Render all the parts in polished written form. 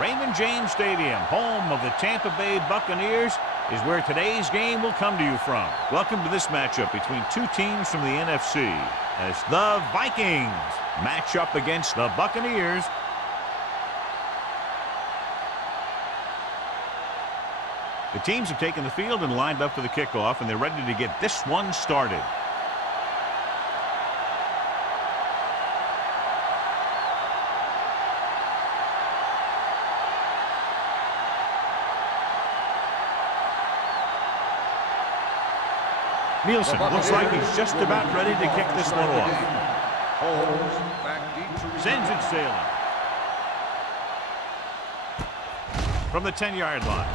Raymond James Stadium, home of the Tampa Bay Buccaneers, is where today's game will come to you from. Welcome to this matchup between two teams from the NFC as the Vikings match up against the Buccaneers. The teams have taken the field and lined up for the kickoff, and they're ready to get this one started. Nielsen looks like he's just about ready to kick this one off. Sends it sailing. From the 10-yard line.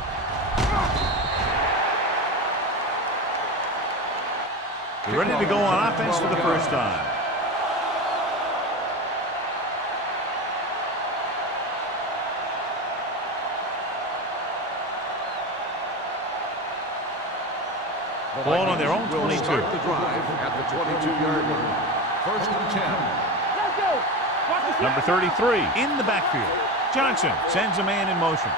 They're ready to go on offense for the first time. Ball on their own 22. Start the drive at the 22-yard line. First and 10. Number 33 in the backfield. Johnson sends a man in motion.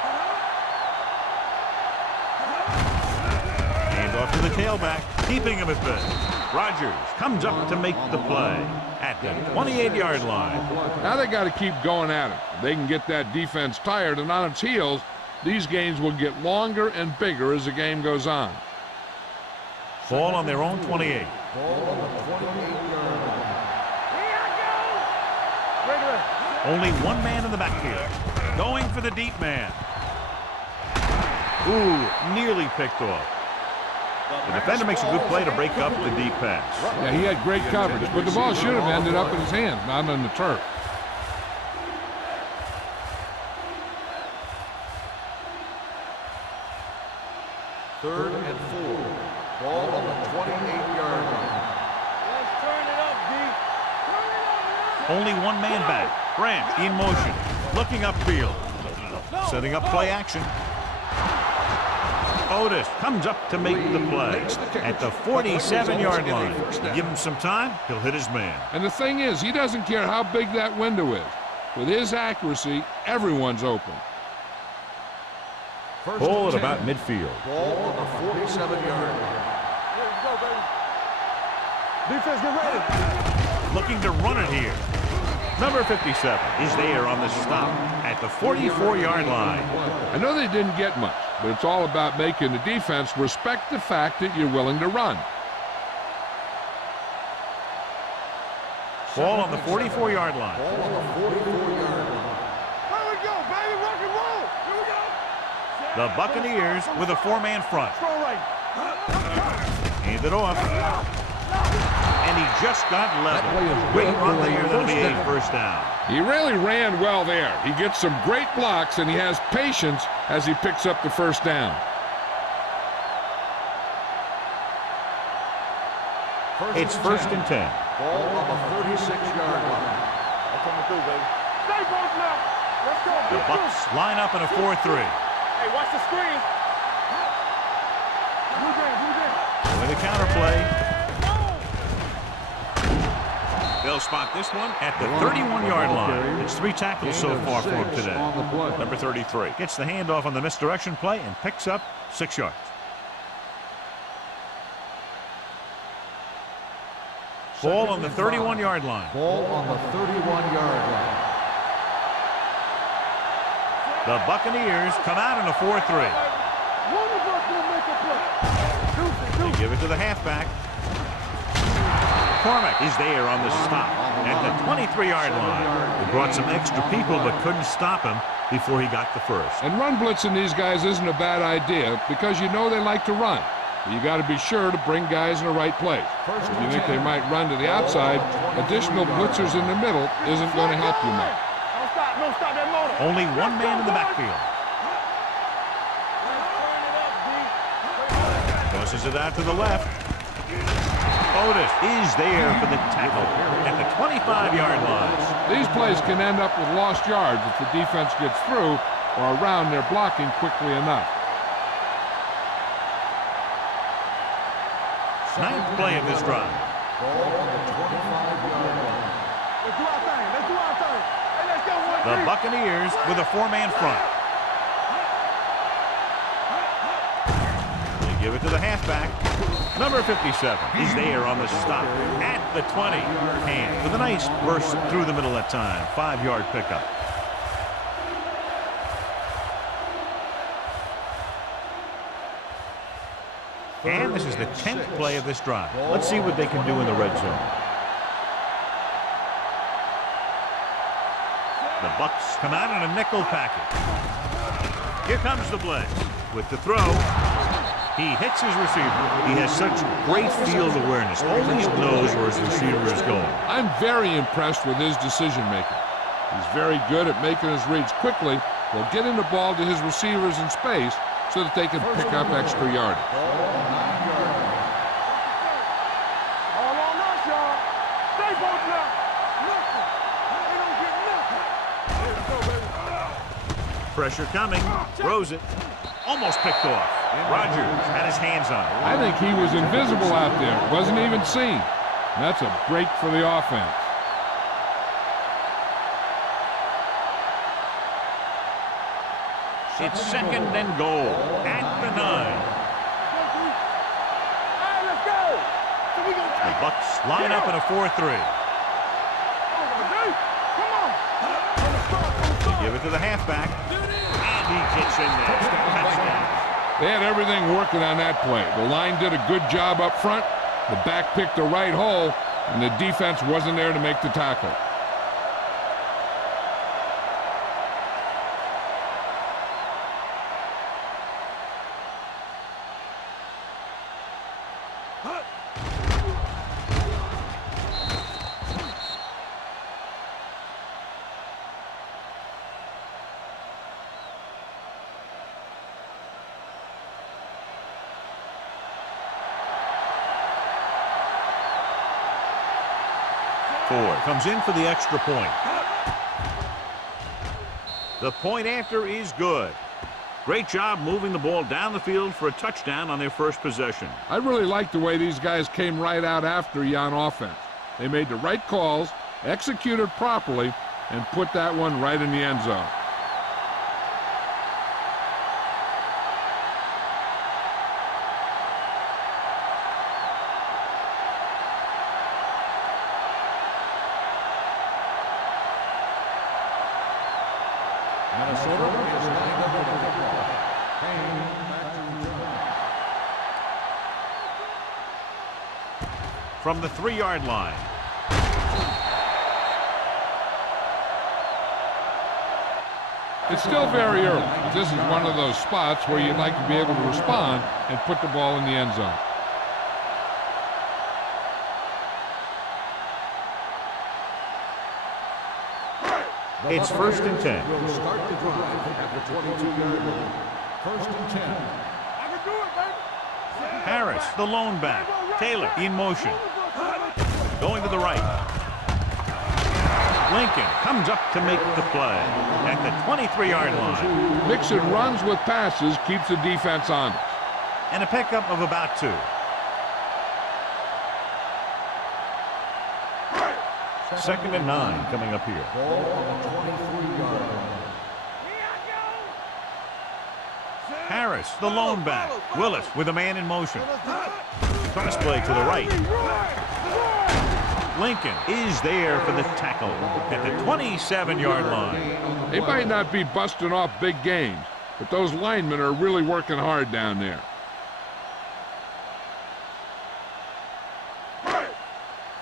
Hand off to the tailback, keeping him at bay. Rodgers comes up to make the play at the 28-yard line. Now they got to keep going at it. If they can get that defense tired and on its heels, these games will get longer and bigger as the game goes on. Ball on their own 28. Ball on the 28-yard line. Only one man in the backfield. Going for the deep man. Ooh, nearly picked off. The defender makes a good play to break up the deep pass. Yeah, he had great coverage, but the ball should have ended up in his hands, not on the turf. Third and 4. Ball on the 28-yard line. Let's turn it up, D. Turn it up. Only one man back. Grant in motion. Looking upfield. Setting up play action. Otis comes up to make the play at the 47-yard line. Give him some time, he'll hit his man. And the thing is, he doesn't care how big that window is. With his accuracy, everyone's open. Ball at about midfield. Ball on the 47-yard line. Let's go, baby. Defense, get ready. Looking to run it here. Number 57 is there on the stop at the 44-yard line. I know they didn't get much, but it's all about making the defense respect the fact that you're willing to run. Ball on the 44-yard line. Ball on the 44-yard line. Here we go, baby. Rock and roll. Here we go. The Buccaneers with a four-man front. Strong right. Hand it off. And he just got level. Great run there. That'll be a first down. He really ran well there. He gets some great blocks, and he has patience as he picks up the first down. It's first and 10. Ball on the 36-yard line. I'm coming through, baby. Stay close now. Let's go. The Bucs line up in a 4-3. Hey, watch the screen. Blue game. With a counter play. They'll spot this one at the 31-yard line. It's 3 tackles so far for him today. Number 33 gets the handoff on the misdirection play and picks up 6 yards. Ball on the 31-yard line. Ball on the 31-yard line. The Buccaneers come out in a 4-3. One of us will make a play. They give it to the halfback. McCormick is there on the stop at the 23-yard line. They brought some extra people but couldn't stop him before he got the first. And run blitzing these guys isn't a bad idea because you know they like to run. You got to be sure to bring guys in the right place. If you think they might run to the outside, additional blitzers in the middle isn't going to help you much. Don't stop that motor. Only one man in the backfield. Tosses it out to the left. Otis is there for the tackle at the 25-yard line. These plays can end up with lost yards if the defense gets through or around their blocking quickly enough. Ninth play of this drive. Ball on the 25-yard line. Let's do our thing. Let's do our thing. Hey, let's go. The Buccaneers with a four-man front. give it to the halfback. Number 57 is there on the stop at the 20. And with a nice burst through the middle that time. 5-yard pickup. And this is the 10th play of this drive. Let's see what they can do in the red zone. The Bucks come out in a nickel package. Here comes the blitz. With the throw, he hits his receiver. He has such great field awareness. Always knows where his receiver is going. I'm very impressed with his decision-making. He's very good at making his reads quickly. He'll get in the ball to his receivers in space so that they can pick up extra yardage. All on us, y'all. Stay focused now. Nothing. They don't get nothing. There you go, baby. Pressure coming. Throws it. Almost picked off. Rodgers had his hands on it. I think he was invisible out there. Wasn't even seen. That's a break for the offense. It's 2nd and goal at the 9. All right, let's go. So we gonna The take Bucks line up in a 4-3. Come on. They give it to the halfback. And he gets in there. Touchdown. They had everything working on that play. The line did a good job up front. The back picked the right hole, and the defense wasn't there to make the tackle. Ford comes in for the extra point. The point after is good. Great job moving the ball down the field for a touchdown on their first possession. I really like the way these guys came right out after you on offense. They made the right calls, executed properly, and put that one right in the end zone. Minnesota is lined up with the football. Payne back to return. From the 3-yard line. It's still very early, but this is one of those spots where you'd like to be able to respond and put the ball in the end zone. It's 1st and 10. Will start the drive at the 22-yard line. 1st and 10. I can do it, baby. Harris, the lone back. Taylor in motion. Going to the right. Lincoln comes up to make the play at the 23-yard line. Mixing runs with passes keeps the defense honest. And a pickup of about 2. 2nd and 9 coming up here. Ball on the 23-yard line. Harris, the lone back. Willis with a man in motion. Cross play to the right. Lincoln is there for the tackle at the 27-yard line. They might not be busting off big games, but those linemen are really working hard down there.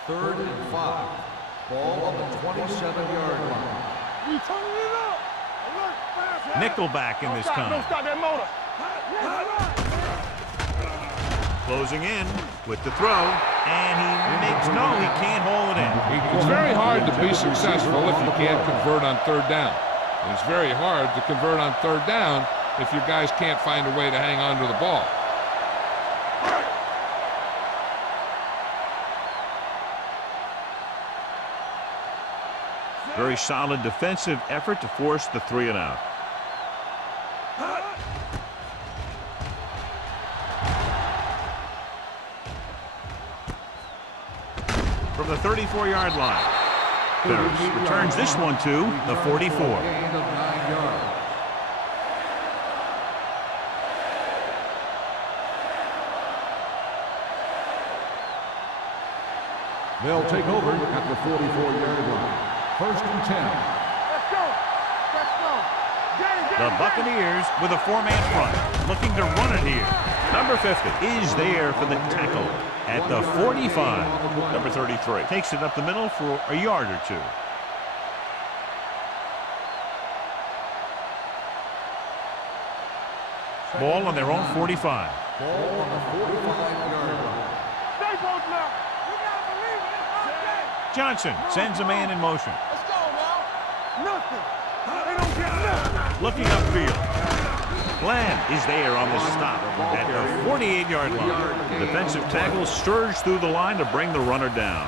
3rd and 5. Ball on the 27-yard line. We turning it up. Alert, fast. Nickelback in this Don't time. stop that motor. Closing in with the throw, and he can't haul it in. It's very hard to be successful if you can't convert on 3rd down. And it's very hard to convert on 3rd down if your guys can't find a way to hang on to the ball. Very solid defensive effort to force the 3 and out. From the 34-yard line. Harris returns this one to the 44. Gain of 9 yards. They'll take over at the 44-yard line. 1st and 10. Let's go. Let's go. The Buccaneers with a 4-man front, looking to run it here. Number 50 is there for the tackle at the 45. Number 33 takes it up the middle for a yard or two. Ball on their own 45. Ball on the 45-yard line. Stay both now. You gotta believe it. It's okay. Johnson sends a man in motion. Let's go now. Nothing. They don't get nothing. Looking upfield. Bland is there on the stop at the 48-yard line. Defensive tackle surged through the line to bring the runner down.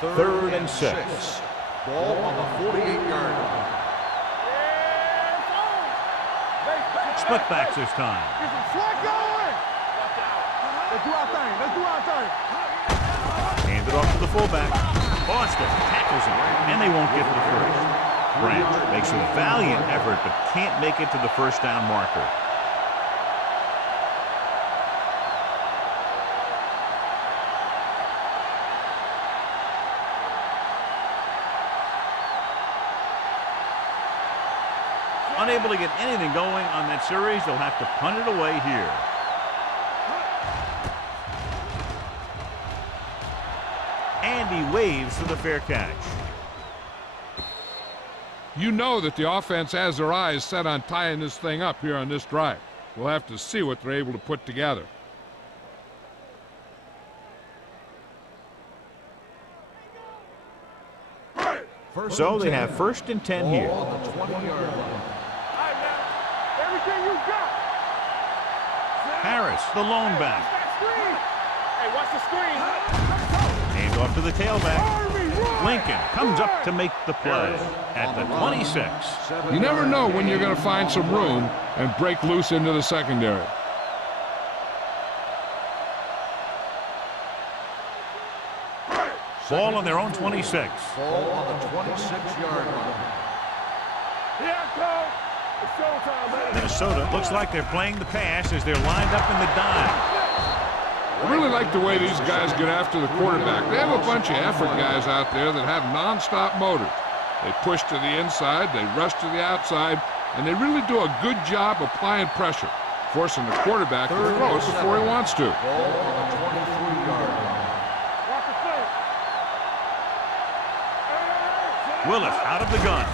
Third and 6. Ball on the 48-yard line. Split backs this time. Get some slack going. Let's do our thing. Let's do our thing. Hand it off to the fullback. Boston tackles him, and they won't get to the first. Branch makes a valiant effort, but can't make it to the first down marker. Unable to get anything going on that series, they'll have to punt it away here. And he waves for the fair catch. You know that the offense has their eyes set on tying this thing up here on this drive. We'll have to see what they're able to put together. So they have 1st and 10 here. Ball on the 20-yard line. Everything you got. Harris, the lone back. Hey, watch the screen. Hand off to the tailback. Lincoln comes up to make the play at the 26. You never know when you're going to find some room and break loose into the secondary. Ball on their own 26. Ball on the 26-yard line. Here I come. It's showtime, man. Minnesota looks like they're playing the pass as they're lined up in the dime. I really like the way these guys get after the quarterback. They have a bunch of effort guys out there that have nonstop motors. They push to the inside, they rush to the outside, and they really do a good job applying pressure, forcing the quarterback to throw it before he wants to. Ball on the 23-yard line. Watch the play. Willis out of the gun.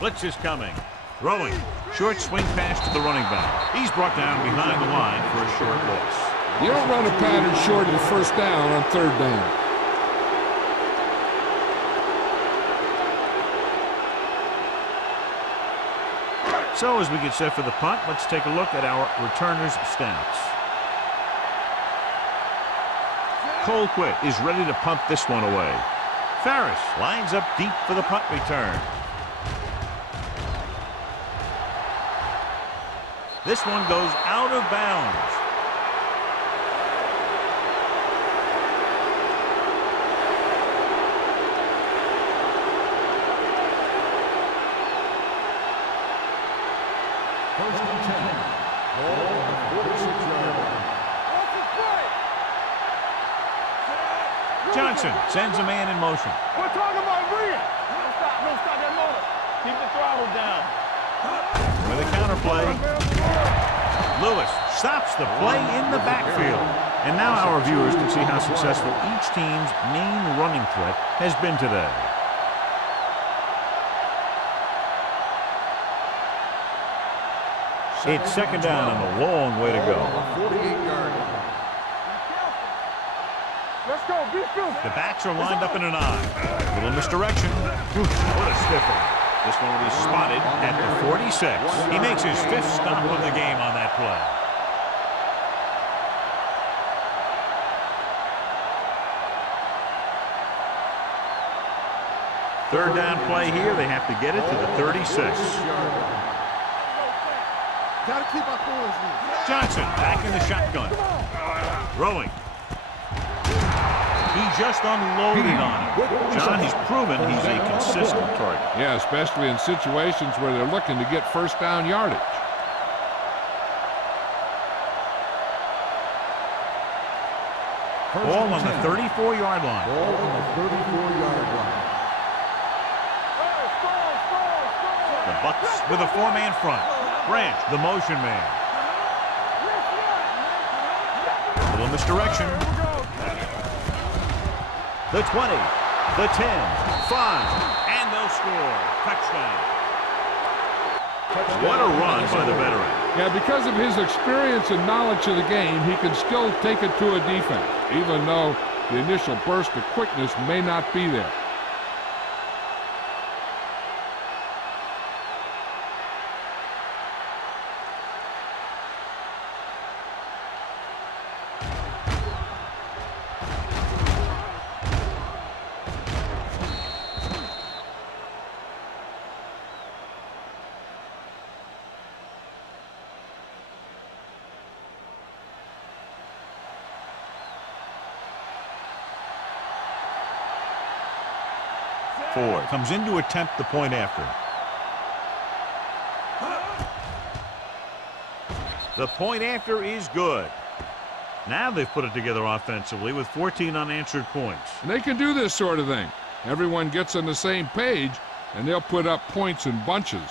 Blitz is coming. Throwing. Short swing pass to the running back. He's brought down behind the line for a short loss. You don't run a pattern short of the first down on 3rd down. So as we get set for the punt, let's take a look at our returners' stats. Colquitt is ready to punt this one away. Ferris lines up deep for the punt return. This one goes out of bounds. First and 10. Ball on the 46-yard line. Johnson sends a man in motion. We're talking about Rhea. Don't stop that motor. Keep the throttle down. With a counterplay. Lewis stops the play in the backfield. And now our viewers can see how successful each team's main running threat has been today. It's 2nd down and a long way to go. 48-yard line. Let's go. Be good. The backs are lined up in an I. Little misdirection. Oof, what a stiffer. This one will be spotted at the 46. He makes his 5th stop of the game on that play. Third down play here. They have to get it to the 36. Gotta keep our poise in. Johnson back in the shotgun. Throwing. He just unloaded on him. John, he's proven he's a consistent target. Yeah, especially in situations where they're looking to get first down yardage. Ball on the 34-yard line. Ball on the 34-yard line. Hey, score. The Bucks with a four-man front. Branch, the motion man. A little misdirection. The 20, the 10, 5, and they'll score. Touchdown. What a run by the veteran. Yeah, because of his experience and knowledge of the game, he can still take it to a defense, even though the initial burst of quickness may not be there. Ford comes in to attempt the point after. The point after is good. Now they've put it together offensively with 14 unanswered points. And they can do this sort of thing. Everyone gets on the same page, and they'll put up points in bunches.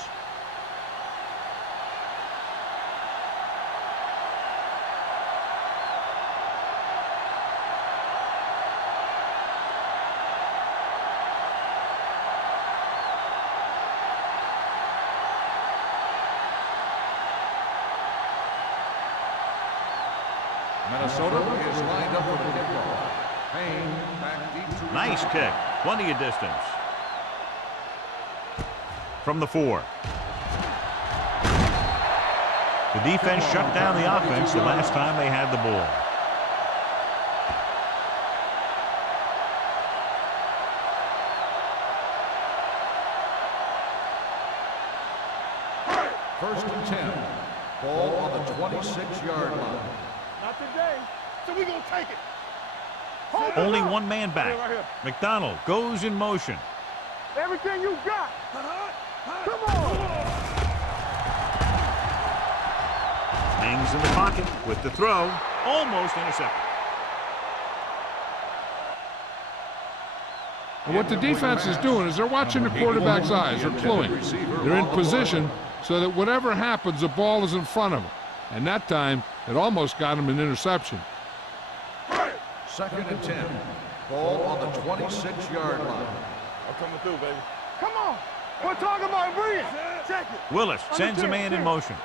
Minnesota is lined up for the kickoff. Payne back deep to Nice kick. Plenty of distance. From the 4. The defense shut down the offense the last time they had the ball. First and 10. Ball on the 26-yard line. Not today. So we gonna take it. Hold it Only up. one man back. Right here. McDonald goes in motion. Everything you got. Come on. Hangs in the pocket with the throw. Almost intercepted. And what the defense is doing is they're watching the quarterback's eyes. They're cluing. They're in position so that whatever happens, the ball is in front of them. And that time, it almost got him an interception. Second and 10. Ball on the 26-yard line. I'm coming through, baby. Come on. We're talking about breathe. Check it. Willis sends a man in motion.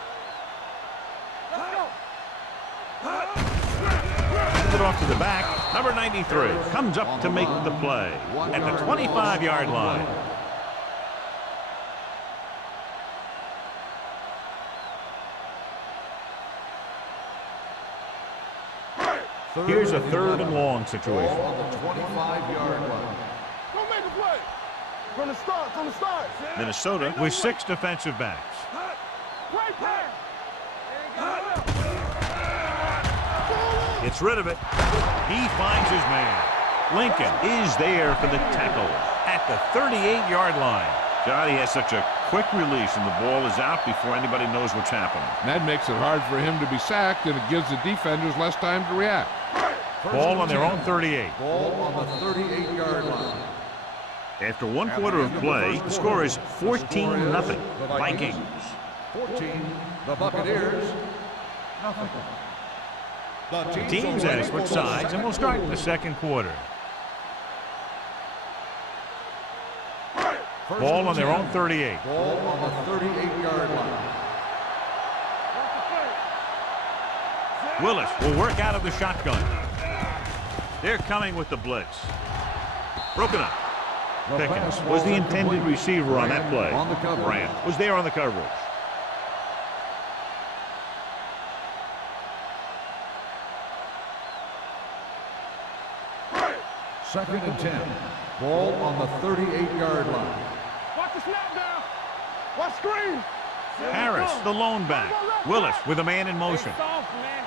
Let's go. Sends it off to the back. Number 93 comes up to make the play at the 25-yard line. Here's a third and long situation. Ball on the 25-yard line. Go make a play. From the start. Minnesota with 6 defensive backs. Right pass. Gets rid of it. He finds his man. Lincoln is there for the tackle at the 38-yard line. God, he has such a quick release, and the ball is out before anybody knows what's happening. And that makes it hard for him to be sacked, and it gives the defenders less time to react. Ball on their own 38. Ball on the 38-yard line. After one quarter of play, the score is 14-0. Vikings. 14, the Buccaneers, nothing. The Teams at switch sides, and we'll start in the second quarter. Ball on their own 38. Ball on the 38-yard line. Willis will work out of the shotgun. They're coming with the blitz. Broken up. Pickens was the intended receiver on that play. Grant was there on the coverage. Second and 10. Ball on the 38-yard line. Watch the snap down. Watch screen. Harris, the lone back. Willis with a man in motion. Soft, man.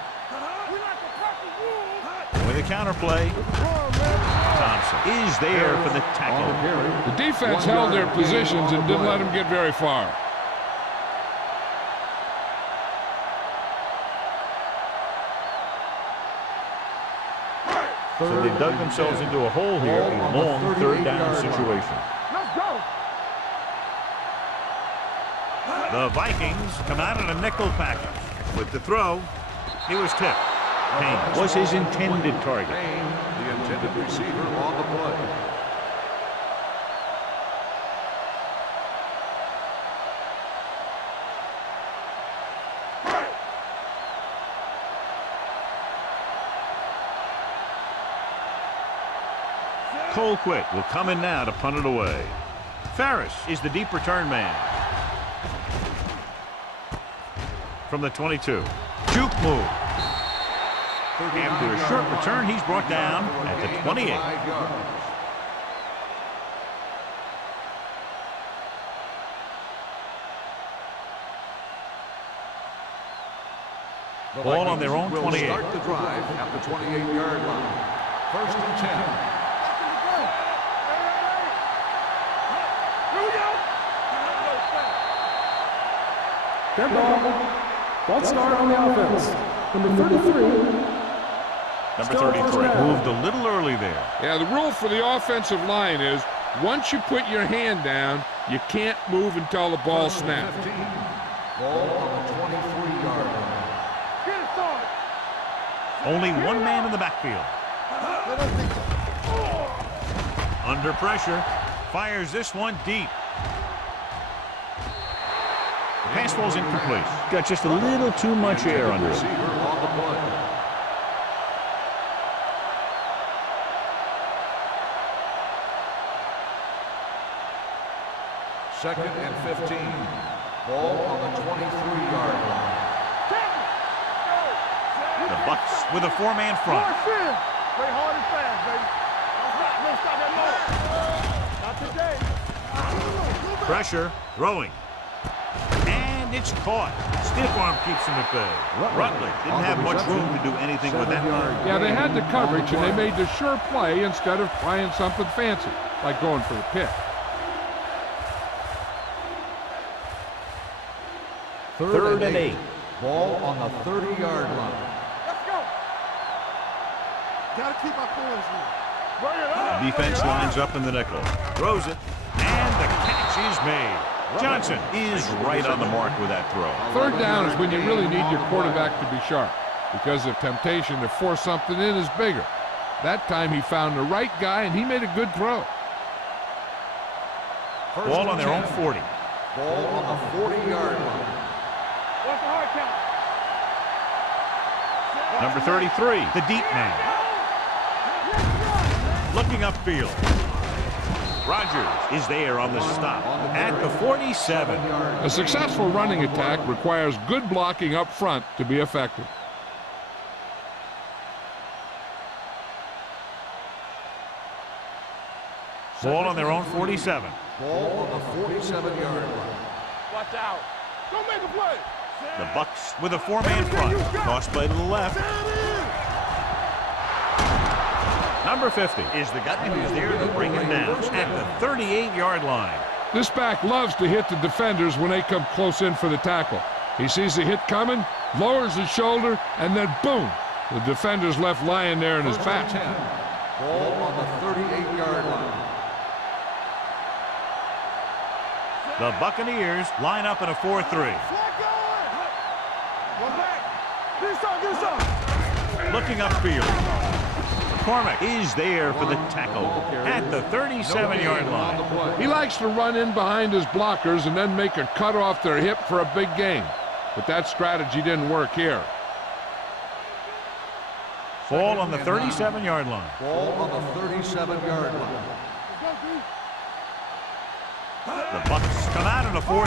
We like the practice rules. With a counter play, Thompson is there for the tackle. The defense held their positions and didn't let them get very far. So they dug themselves into a hole here, a long third down situation. Let's go. The Vikings come out in a nickel package. With the throw, he was tipped. Payne was his intended target. Payne, the intended receiver on the play. Colquitt will come in now to punt it away. Ferris is the deep return man. From the 22. Juke move. After a short return, he's brought down at the 28. Ball on their own 28. Start the drive at the 28-yard line. 1st and 10. Dead ball. Ball start on the offense. Number 33. Number 33 moved a little early there. Yeah, the rule for the offensive line is once you put your hand down, you can't move until the ball snaps. Ball on the 23-yard line. Get it started. Only one man in the backfield. Under pressure. Fires this one deep. The pass ball's incomplete. Got just a little too much air under it. Receiver on the play. Second and 15. Ball on the 23-yard line. The Bucks with a four-man front. Play hard and fast, baby. Don't stop that ball. Not today. Pressure, throwing. And it's caught. Stiff arm keeps him at bay. Rutledge didn't have much room to do anything with that one. Yeah, they had the coverage, and they made the sure play instead of trying something fancy, like going for the pick. Third and 8. Ball on the 30-yard line. Let's go. Gotta keep my poise here. Bring it up. Defense lines up in the nickel. Throws it. And the catch is made. Johnson is right on the mark with that throw. Third down is when you really need your quarterback to be sharp, because the temptation to force something in is bigger. That time he found the right guy, and he made a good throw. Ball on their own 40. Ball on the 40-yard line. What's the hard count? Number 33, the deep man. Looking upfield. Rogers is there on the stop at the 47. A successful running attack requires good blocking up front to be effective. Ball on their own 47. Ball on the 47-yard line. Watch out. Don't make a play. The Bucks with a four-man front. Toss play to the left. Number 50 is the guy who's there to bring him down at the 38-yard line. This back loves to hit the defenders when they come close in for the tackle. He sees the hit coming, lowers his shoulder, and then boom, the defender's left lying there in his path. Ball on the 38-yard line. The Buccaneers line up in a 4-3. Looking upfield. McCormick is there for the tackle at the 37-yard line. He likes to run in behind his blockers and then make a cut off their hip for a big gain. But that strategy didn't work here. Ball on the 37-yard line. Ball on the 37-yard line. The Bucks come out in a 4-3.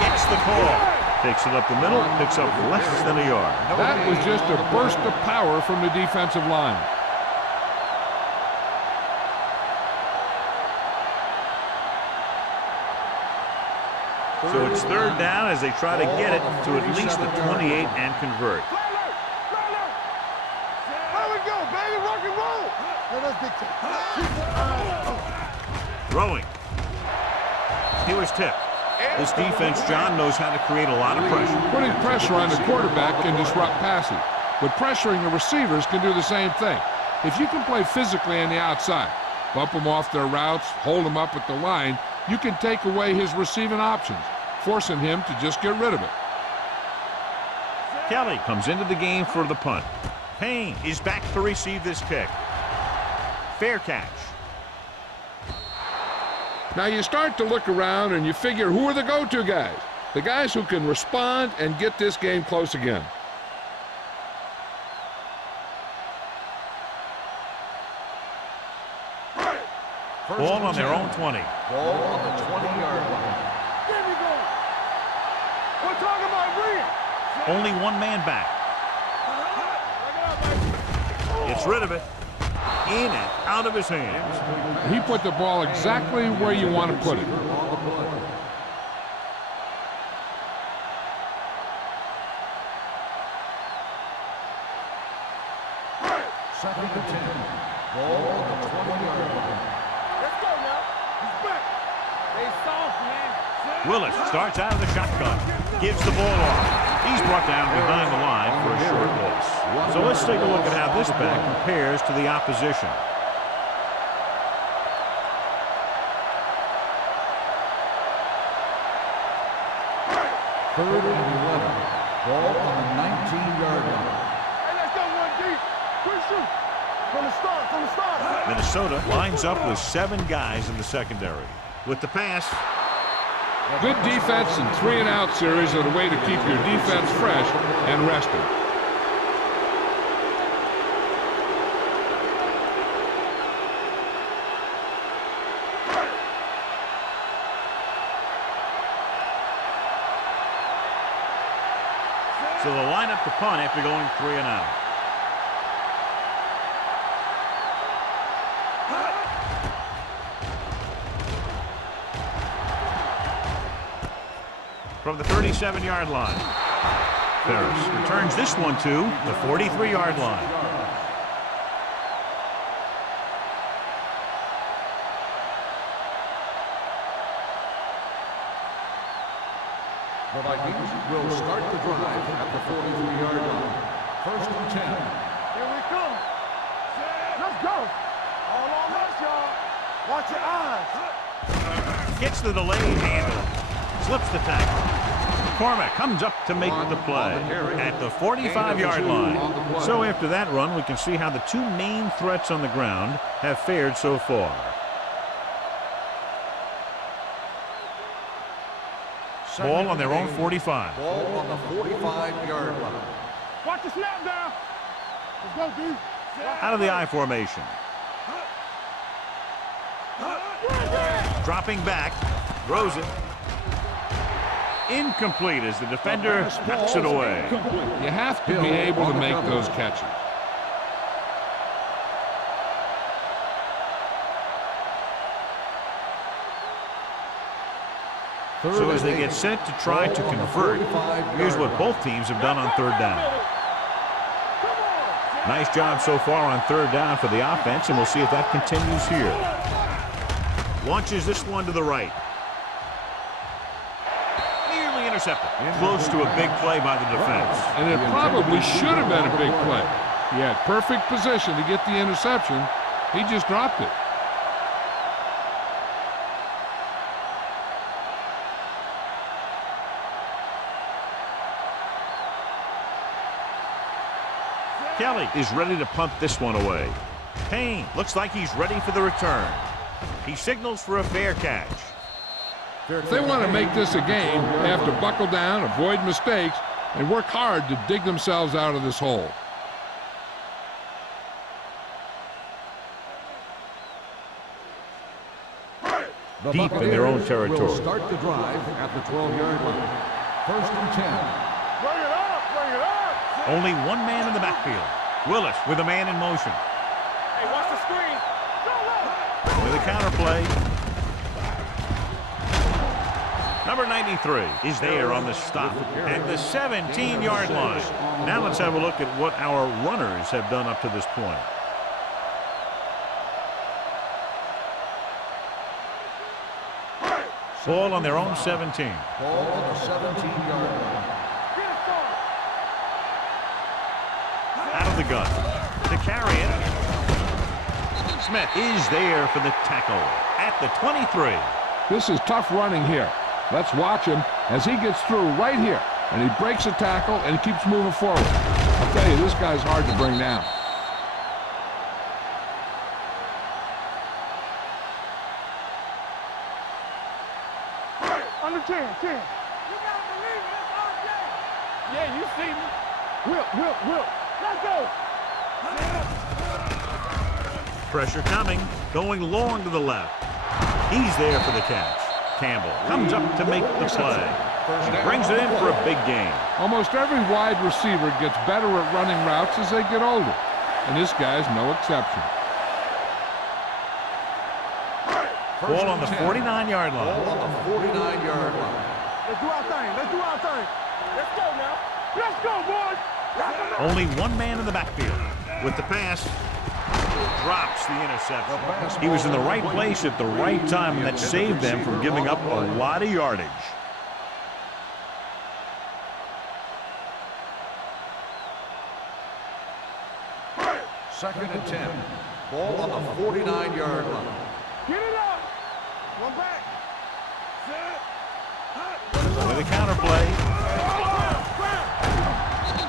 Gets the call. Takes it up the middle. Picks up less than a yard. That was just a burst of power from the defensive line. So it's third down as they try to get it to at least the 28 and convert. There we go, baby. Rock and roll. Throwing. He was tipped. This defense, John, knows how to create a lot of pressure. Putting pressure on the quarterback can disrupt passing, but pressuring the receivers can do the same thing. If you can play physically on the outside, bump them off their routes, hold them up at the line, you can take away his receiving options, forcing him to just get rid of it. Kelly comes into the game for the punt. Payne is back to receive this kick. Fair catch. Now you start to look around and you figure, who are the go-to guys? The guys who can respond and get this game close again. Ball on their own 20. Ball on the 20-yard line. There we go. We're talking about real. Only one man back. Gets rid of it. In and out of his hands. He put the ball exactly where you want to put it. Second and 10. Ball on the 20-yard line. Let's go now. He's back. They soft, man. Willis starts out of the shotgun. Gives the ball off. He's brought down behind the line for a short loss. So let's take a look at how this back compares to the opposition. Third and 11. Ball on the 19-yard line. Hey, let's go one deep. Quick shoot. From the start. Minnesota lines up with 7 guys in the secondary. With the pass. Good defense and 3-and-out series are the way to keep your defense fresh and rested. So they'll line up the punt after going 3-and-out. From the 37-yard line. Ferris returns this one to the 43-yard line. The Vikings will start the drive at the 43-yard line. First and 10. Here we come. Let's go. All on us, y'all. Watch your eyes. Gets the delayed handle. Slips the tackle. McCormick comes up to make the play at the 45-yard line. So after that run, we can see how the 2 main threats on the ground have fared so far. Ball on their own 45. Ball on the 45-yard line. Watch the snap down. Let's go, dude. Out of the I formation. Dropping back. Throws it. Incomplete as the defender knocks it away. You have to be able to make those catches. So as they get set to try to convert, here's what both teams have done on 3rd down. Nice job so far on 3rd down for the offense, and we'll see if that continues here. Launches this one to the right. Nearly intercepted. Close to a big play by the defense. And it probably should have been a big play. He had perfect position to get the interception. He just dropped it. Kelly is ready to punt this one away. Payne looks like he's ready for the return. He signals for a fair catch. If they want to make this a game, they have to buckle down, avoid mistakes, and work hard to dig themselves out of this hole. Deep in their own territory. Will start the drive at the 12-yard line. First and 10. Bring it up. Bring it up. Only one man in the backfield. Willis with a man in motion. Hey, watch the screen. With a counter play. Number 93 is there on the stop at the 17-yard line. Now let's have a look at what our runners have done up to this point. Ball on their own 17. Ball on the 17-yard line. Out of the gun. To carry it. Smith is there for the tackle at the 23. This is tough running here. Let's watch him as he gets through right here. And he breaks a tackle and keeps moving forward. I'll tell you, this guy's hard to bring down. Under 10. You gotta believe it. It's our game. Yeah, you see me. Will. Let's go. Pressure coming, going long to the left. He's there for the catch. Campbell comes up to make the play. He brings it in for a big gain. Almost every wide receiver gets better at running routes as they get older. And this guy's no exception. Ball on the 49-yard line. Ball on the 49-yard line. Let's do our thing. Let's go now. Let's go, boys. Only one man in the backfield. With the pass, drops the interception. He was in the right place at the right time, and that saved them from giving up a lot of yardage. Second and 10. Ball on the 49-yard line. Get it up. One back. With a counter play.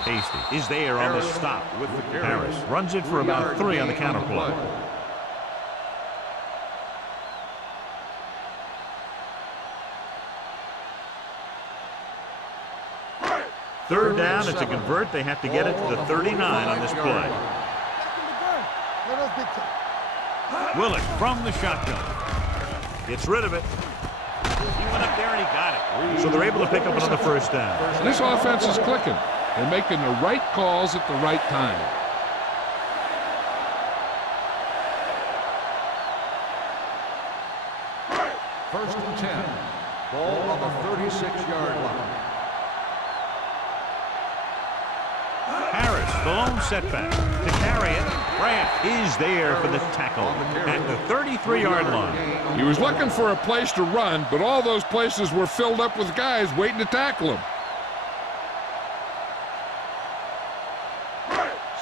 Hasty is there on the stop. Harris runs it for about 3 on the counter play. Third down, and to convert, they have to get it to the 39 on this play. Willis from the shotgun. Gets rid of it. He went up there and he got it. So they're able to pick up another first down. This offense is clicking. They're making the right calls at the right time. First and 10. Ball on the 36-yard line. Harris, the lone setback. To carry it, Grant is there for the tackle at the 33-yard line. He was looking for a place to run, but all those places were filled up with guys waiting to tackle him.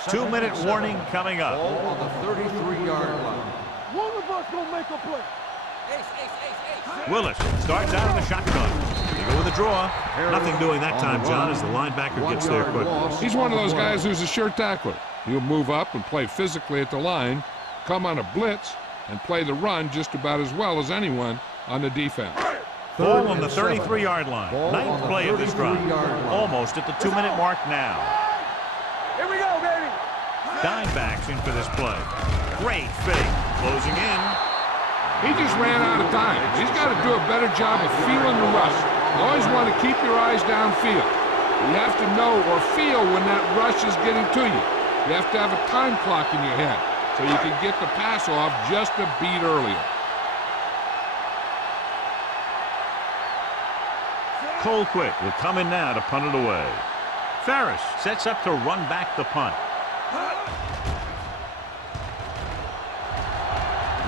2-minute warning coming up. Ball on the 33-yard line. One of us gonna make a play. Willis starts out of the shotgun. They go with a draw. Nothing doing that time, John, as the linebacker gets there quickly. He's one of those guys who's a sure tackler. He'll move up and play physically at the line, come on a blitz, and play the run just about as well as anyone on the defense. Ball on the 33-yard line. Ninth play of this drive. Almost at the 2-minute mark now. Here we go, baby. Dime backs in for this play. Great fake. Closing in. He just ran out of time. He's got to do a better job of feeling the rush. You always want to keep your eyes downfield. You have to know or feel when that rush is getting to you. You have to have a time clock in your head so you can get the pass off just a beat earlier. Colquitt will come in now to punt it away. Ferris sets up to run back the punt.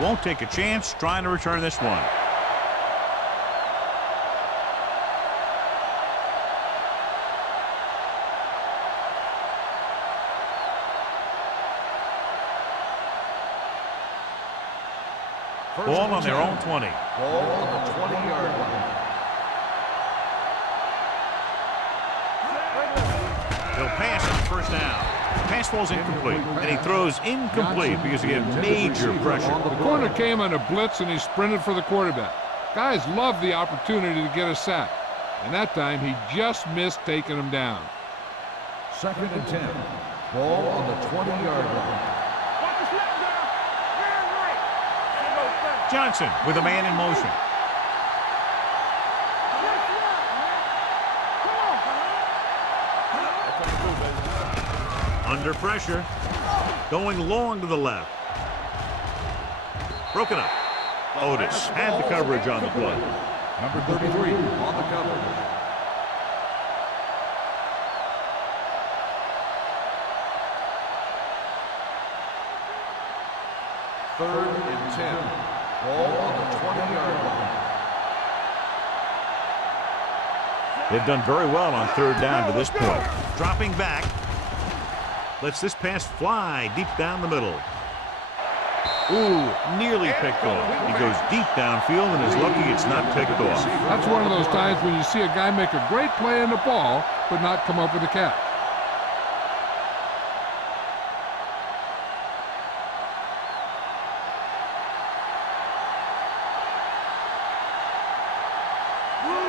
Won't take a chance trying to return this one. Ball on their own 20. Ball on the 20-yard line. He'll pass on first down. Pass falls incomplete, and he throws incomplete because he had major pressure. The corner came on a blitz, and he sprinted for the quarterback. Guys love the opportunity to get a sack, and that time he just missed taking him down. Second and 10. Ball on the 20-yard line. Watch the snap down. Very right. Johnson with a man in motion. Under pressure. Going long to the left. Broken up. Otis had the coverage on the play. Number 33 on the coverage. Third and 10. Ball on the 20-yard line. They've done very well on third down to this point. Dropping back. Lets this pass fly deep down the middle. Ooh, nearly picked off. He goes deep downfield and is lucky it's not picked off. That's one of those times when you see a guy make a great play on the ball, but not come up with a catch.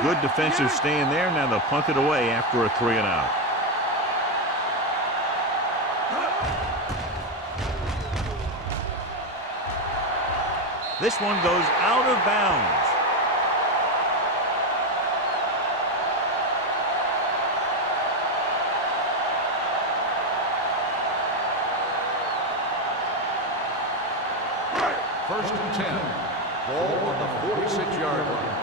Good defensive stand there. Now they'll punt it away after a 3-and-out. This one goes out of bounds. First and 10. Ball on the 46-yard line.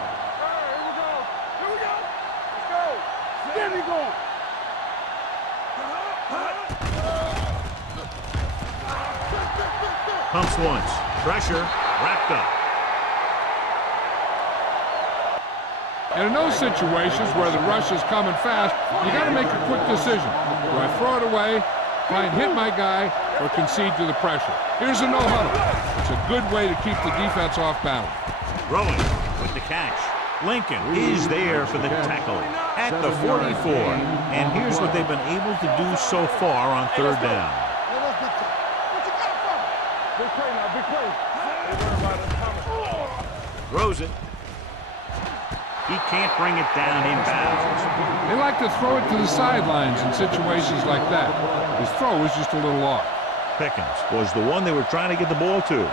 There we go. Pumps once. Pressure. Wrapped up. And in those situations where the rush is coming fast, you got to make a quick decision. Do I throw it away, try and hit my guy, or concede to the pressure? Here's a no-huddle. It's a good way to keep the defense off balance. Rolling with the catch. Lincoln is there for the tackle at the 44. And here's what they've been able to do so far on third down. Big play now, big play. Throws it. He can't bring it down inbounds. They like to throw it to the sidelines in situations like that. His throw was just a little off. Pickens was the one they were trying to get the ball to.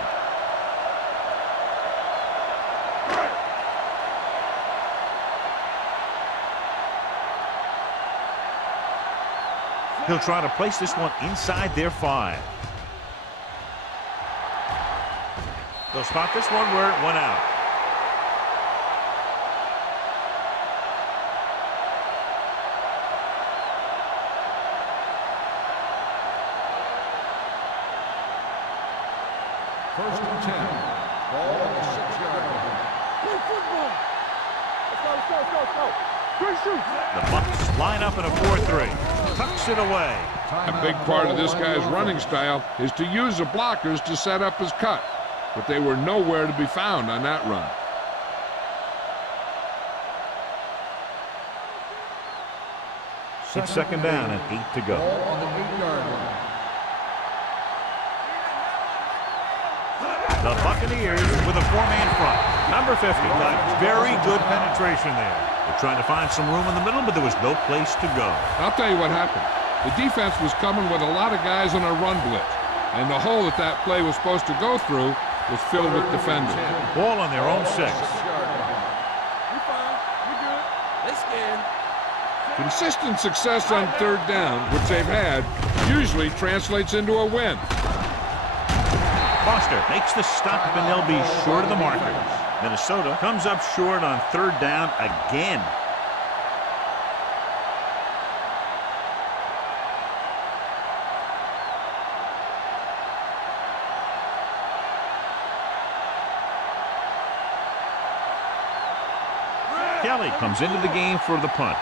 He'll try to place this one inside their 5. They'll spot this one where it went out. First and 10. Ball on the 6-yard line. Play football. Let's go. Great shoot. The Bucs line up in a 4-3. Tucks it away. A big part of this guy's running style is to use the blockers to set up his cut. But they were nowhere to be found on that run. It's second down and 8 to go. Ball on the 8-yard line. The Buccaneers with a 4-man front. Number 50 got very good penetration there. They're trying to find some room in the middle, but there was no place to go. I'll tell you what happened. The defense was coming with a lot of guys on a run blitz. And the hole that play was supposed to go through was filled with defenders. Ball on their own 6. We fine. We good. They scared. Consistent success on third down, which they've had, usually translates into a win. Foster makes the stop, and they'll be short of the markers. Minnesota comes up short on third down again. Kelly comes into the game for the punt.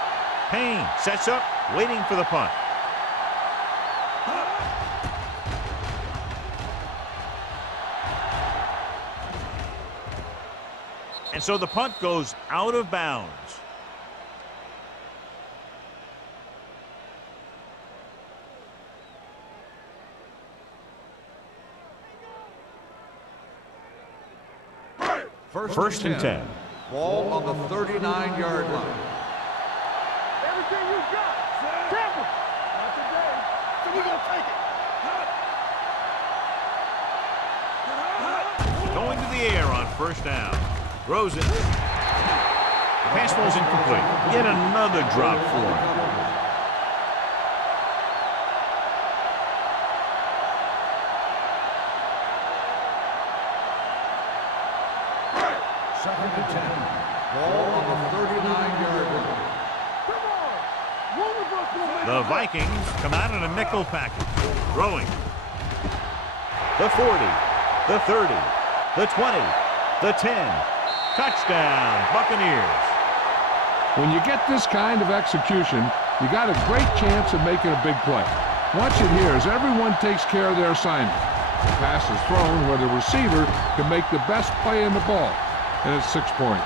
Payne sets up, waiting for the punt. And so the punt goes out of bounds. First and 10. Ball on the 39-yard line. Everything you got. Tampa. Not today. So we gonna take it. Going to the air on first down. Throws it. The pass ball's incomplete. Yet another drop for him. Second and 10. Ball on the 39-yard line. Come on. Roll with us, boys. The Vikings come out in a nickel package. Throwing. The 40. The 30. The 20. The 10. Touchdown, Buccaneers. When you get this kind of execution, you got a great chance of making a big play. Watch it here as everyone takes care of their assignment. The pass is thrown where the receiver can make the best play in the ball, and it's 6 points.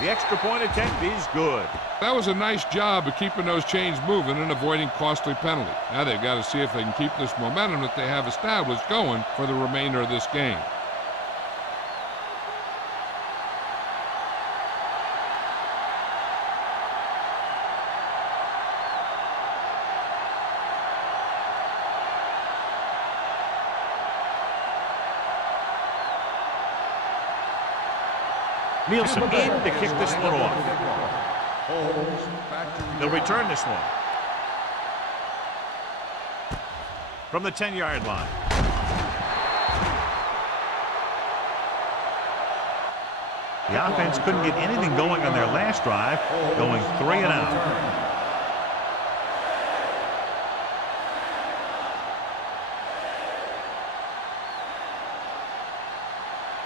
The extra point attempt is good. That was a nice job of keeping those chains moving and avoiding costly penalties. Now they've got to see if they can keep this momentum that they have established going for the remainder of this game. Nielsen in to kick this one off. They'll return this one. From the 10-yard line. The offense couldn't get anything going on their last drive, going 3 and out.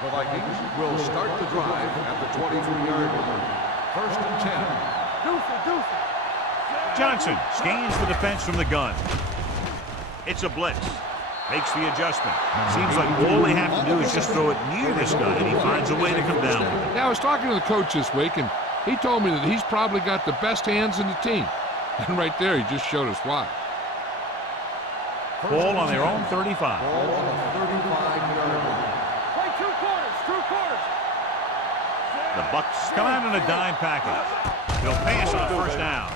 The Vikings will start the drive at the 23-yard line. 1st and 10. Johnson scans the defense from the gun. It's a blitz. Makes the adjustment. Seems like all they have to do is just throw it near this guy, and he finds a way to come down with it. Yeah, I was talking to the coach this week, and he told me that he's probably got the best hands in the team. And right there, he just showed us why. Ball on their own 35. Ball on the 35-yard line. Play 2 quarters, 2 quarters. The Bucs come out in a dime package. They'll pass on 1st down.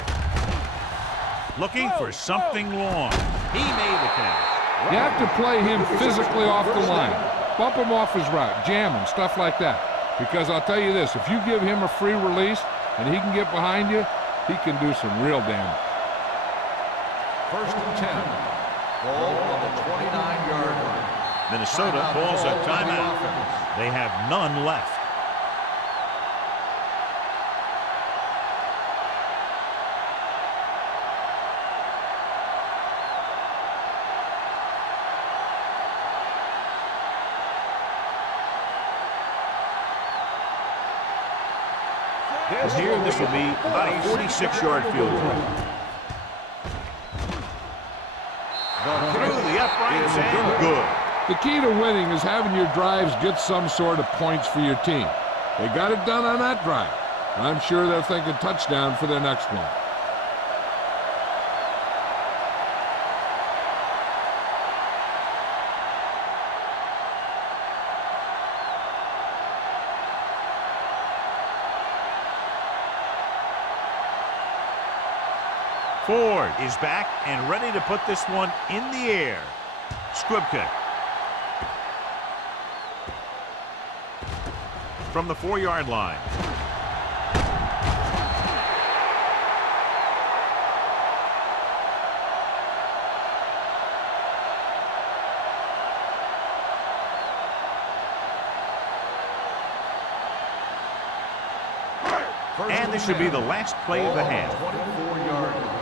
Looking for something long. He made the catch. You have to play him physically off the line. Bump him off his route, jam him, stuff like that. Because I'll tell you this, if you give him a free release and he can get behind you, he can do some real damage. 1st and 10. Ball on the 29-yard line. Minnesota calls a timeout. They have none left. And here, this will be about a 46-yard field goal. Through the uprights and good. The key to winning is having your drives get some sort of points for your team. They got it done on that drive. I'm sure they're thinking touchdown for their next one. Ford is back and ready to put this one in the air. Squib kick. From the 4-yard line. And this should be the last play of the half. 24-yard line.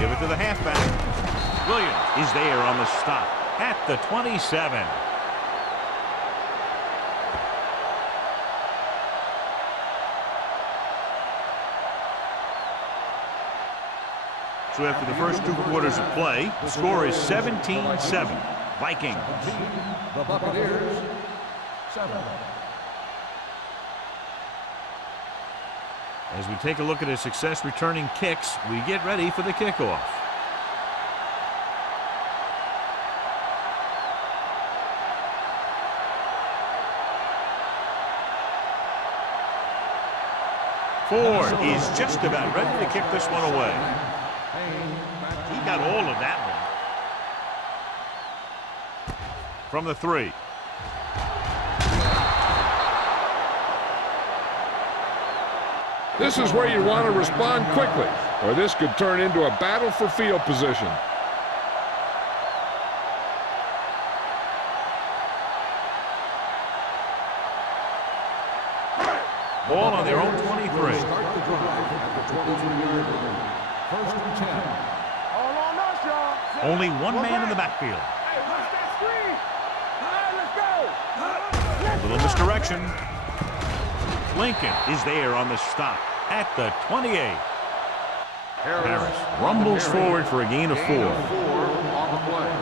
Give it to the halfback. Williams is there on the stop at the 27. So after the first 2 quarters of play, the score is 17-7. Vikings. The Buccaneers, 7. As we take a look at his success returning kicks, we get ready for the kickoff. Ford is just about ready to kick this one away. He got all of that one. From the 3. This is where you want to respond quickly, or this could turn into a battle for field position. Ball on their own 23. Start the drive at the 23-yard line. First and 10. All on us, y'all. Only one man in the backfield. Hey, watch that screen. All right, let's go. Little misdirection. Lincoln is there on the stop at the 28. Harris rumbles forward for a gain of 4. Gain of 4 on the play.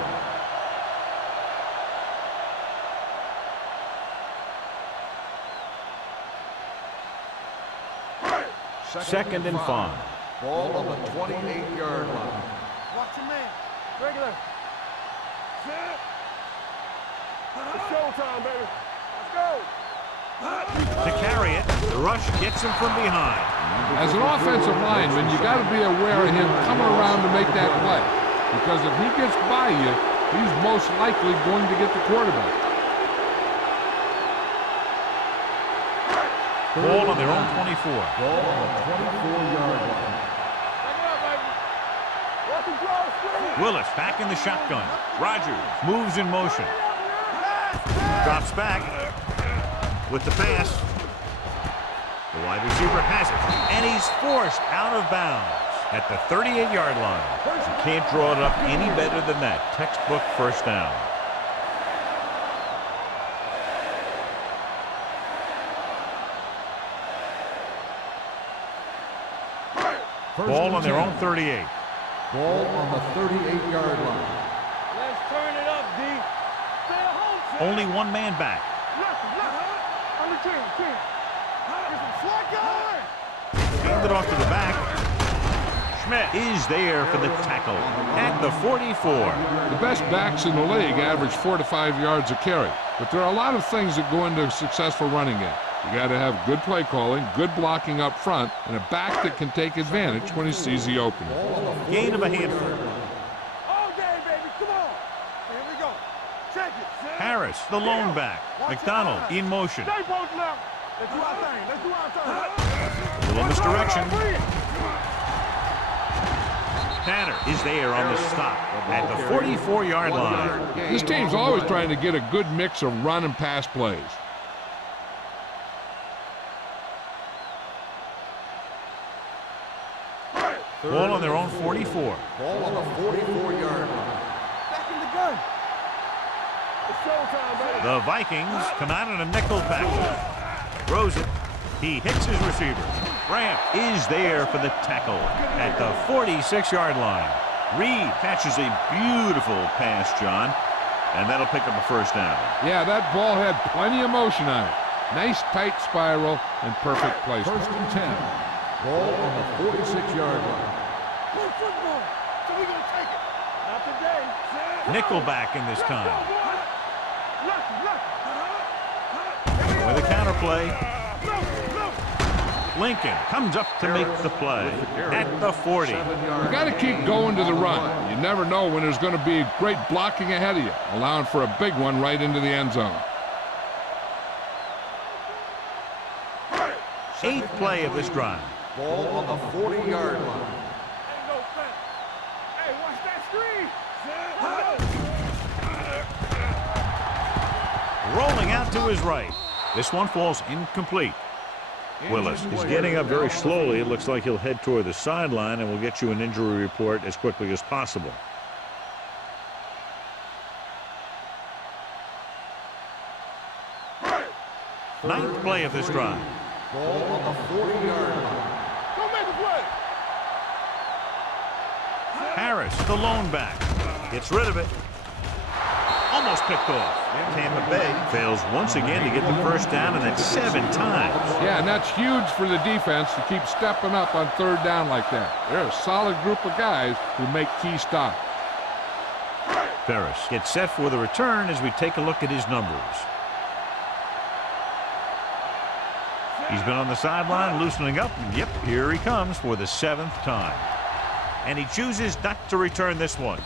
Second and 5. Ball on the 28-yard line. Watch your man. Regular. Set. It's showtime, baby. Let's go. To carry it, the rush gets him from behind. As an offensive lineman, you got to be aware of him coming around to make that play. Because if he gets by you, he's most likely going to get the quarterback. Ball on their own 24. Ball on the 24-yard line. Back it up, baby. Walking close. Willis back in the shotgun. Rogers moves in motion. Drops back with the pass. The wide receiver has it, and he's forced out of bounds at the 38-yard line. You can't draw it up any better than that. Textbook first down. Ball on their own 38. Ball on the 38-yard line. Let's turn it up, D. Stay at home, son. Only one man back. Left. On the team. Get some slack going. Hand it off to the back. Schmidt is there for the tackle at the 44. The best backs in the league average 4 to 5 yards a carry. But there are a lot of things that go into a successful running game. You got to have good play calling, good blocking up front, and a back that can take advantage when he sees the opening. Gain of a handful. All day, baby. Come on. Here we go. Check it. Harris, the lone back. McDonald in motion. Stay posted now. Let's do our thing. Little misdirection. Tanner is there on the stop at the 44-yard line. This team's always trying to get a good mix of run and pass plays. Ball on their own 44. Ball on the 44-yard line. Back in the gun. It's showtime, baby. The Vikings come out in a nickel package. Throws it. He hits his receiver. Ramp is there for the tackle at the 46-yard line. Reed catches a beautiful pass, John, and that'll pick up a first down. Yeah, that ball had plenty of motion on it. Nice tight spiral and perfect placement. First and 10. Ball on the 46-yard line. Play football. So we're going to take it. Not today. Nickelback in this time. Lucky. With a counter play. Lincoln comes up to make the play at the 40. You got to keep going to the run. You never know when there's going to be great blocking ahead of you, allowing for a big one right into the end zone. 8th play of this drive. Ball on the 40-yard line. Ain't no fence. Hey, watch that screen. Rolling out to his right. This one falls incomplete. Willis is getting up very slowly. It looks like he'll head toward the sideline, and we'll get you an injury report as quickly as possible. Ninth play of this drive. Ball on the 40-yard line. Go make a play. Harris, the lone back, gets rid of it. Almost picked off. Tampa Bay fails once again to get the first down, and that's 7 times. Yeah, and that's huge for the defense to keep stepping up on 3rd down like that. They're a solid group of guys who make key stops. Ferris gets set for the return as we take a look at his numbers. He's been on the sideline loosening up, and yep, here he comes for the 7th time. and he chooses not to return this one.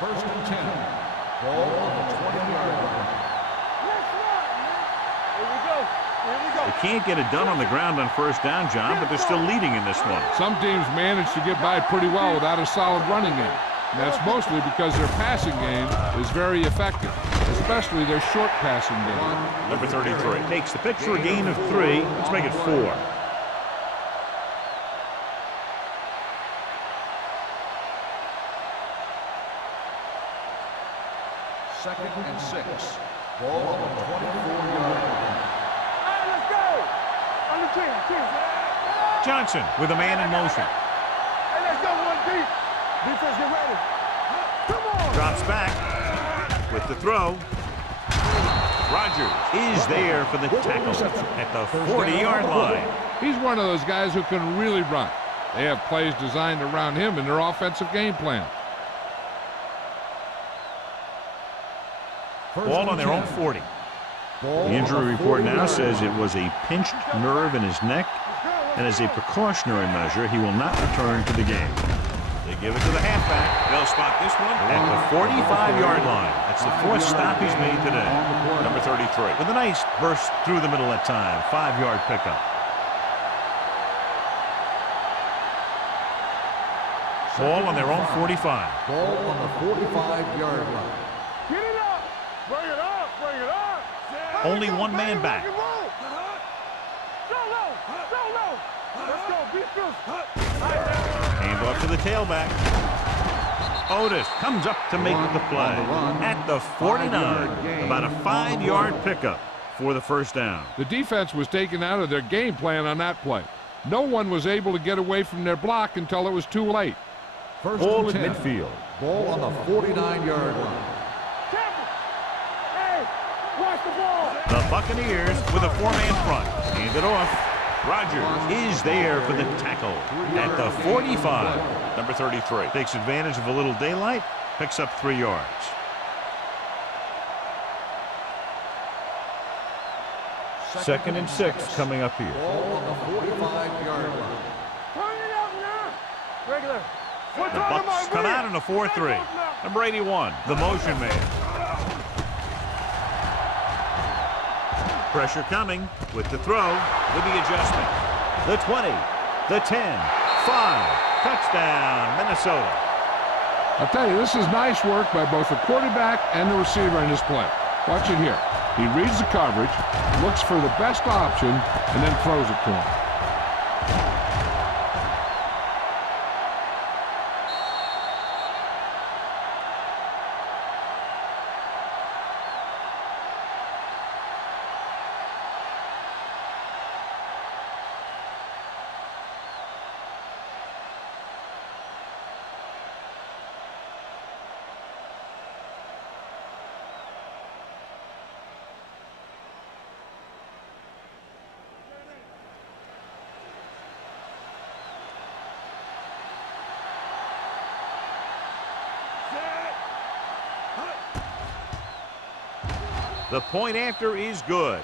First and 10. Ball on the 20-yard line. Here we go. Here we go. They can't get it done on the ground on first down, John, but they're still leading in this one. Some teams manage to get by pretty well without a solid running game. And that's mostly because their passing game is very effective, especially their short passing game. Number 33 takes the pitch for a gain of 3. Let's make it 4. Second and 6. Ball on the 24-yard line. Hey, let's go. On the 10. Johnson with a man in motion. Hey, let's go one deep. Defense, get ready. Come on. Drops back with the throw. Rodgers is there for the tackle at the 40-yard line. He's one of those guys who can really run. They have plays designed around him in their offensive game plan. Ball on their own 40. The injury report now says it was a pinched nerve in his neck, and as a precautionary measure, he will not return to the game. They give it to the halfback. They'll spot this one at the 45-yard line. That's the 4th stop he's made today. Number 33 with a nice burst through the middle that time. 5-yard pickup. Ball on their own 45. Ball on the 45-yard line. Get it up. Bring it up. Bring it up. Only one man back. Go low. Go low. Let's go. Beat this. Hand off to the tailback. Otis comes up to make the play at the 49. About a 5-yard pickup for the first down. The defense was taken out of their game plan on that play. No one was able to get away from their block until it was too late. First Ball and at 10. midfield. Ball on the 49-yard line. Hey, watch the ball. The Buccaneers with a 4-man front. Hand it off. Rodgers is there for the tackle at the 45. Number 33 takes advantage of a little daylight, picks up 3 yards. Second and 6 coming up here. Ball on the 45-yard line. Turn it up now. Regular. The Bucs come out in a 4-3. Number 81, the motion man. Pressure coming with the throw, with the adjustment. The 20, the 10, 5. Touchdown, Minnesota. I'll tell you, this is nice work by both the quarterback and the receiver in this play. Watch it here. He reads the coverage, looks for the best option, and then throws it to him. The point after is good.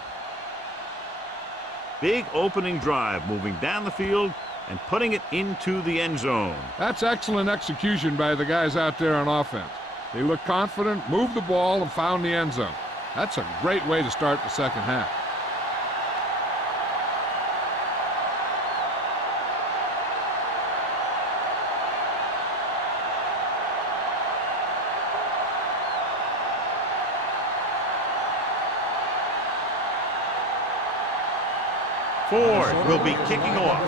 Big opening drive, moving down the field and putting it into the end zone. That's excellent execution by the guys out there on offense. They looked confident, moved the ball, and found the end zone. That's a great way to start the second half. Ford will be kicking off.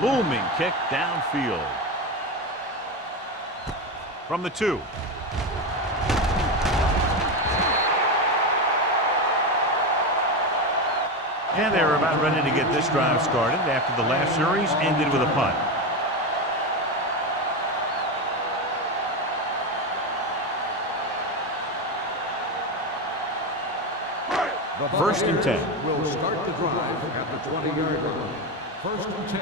Booming kick downfield. From the 2. And they're about ready to get this drive started after the last series ended with a punt. First and 10. Will start the drive at the 20-yard line. First and 10.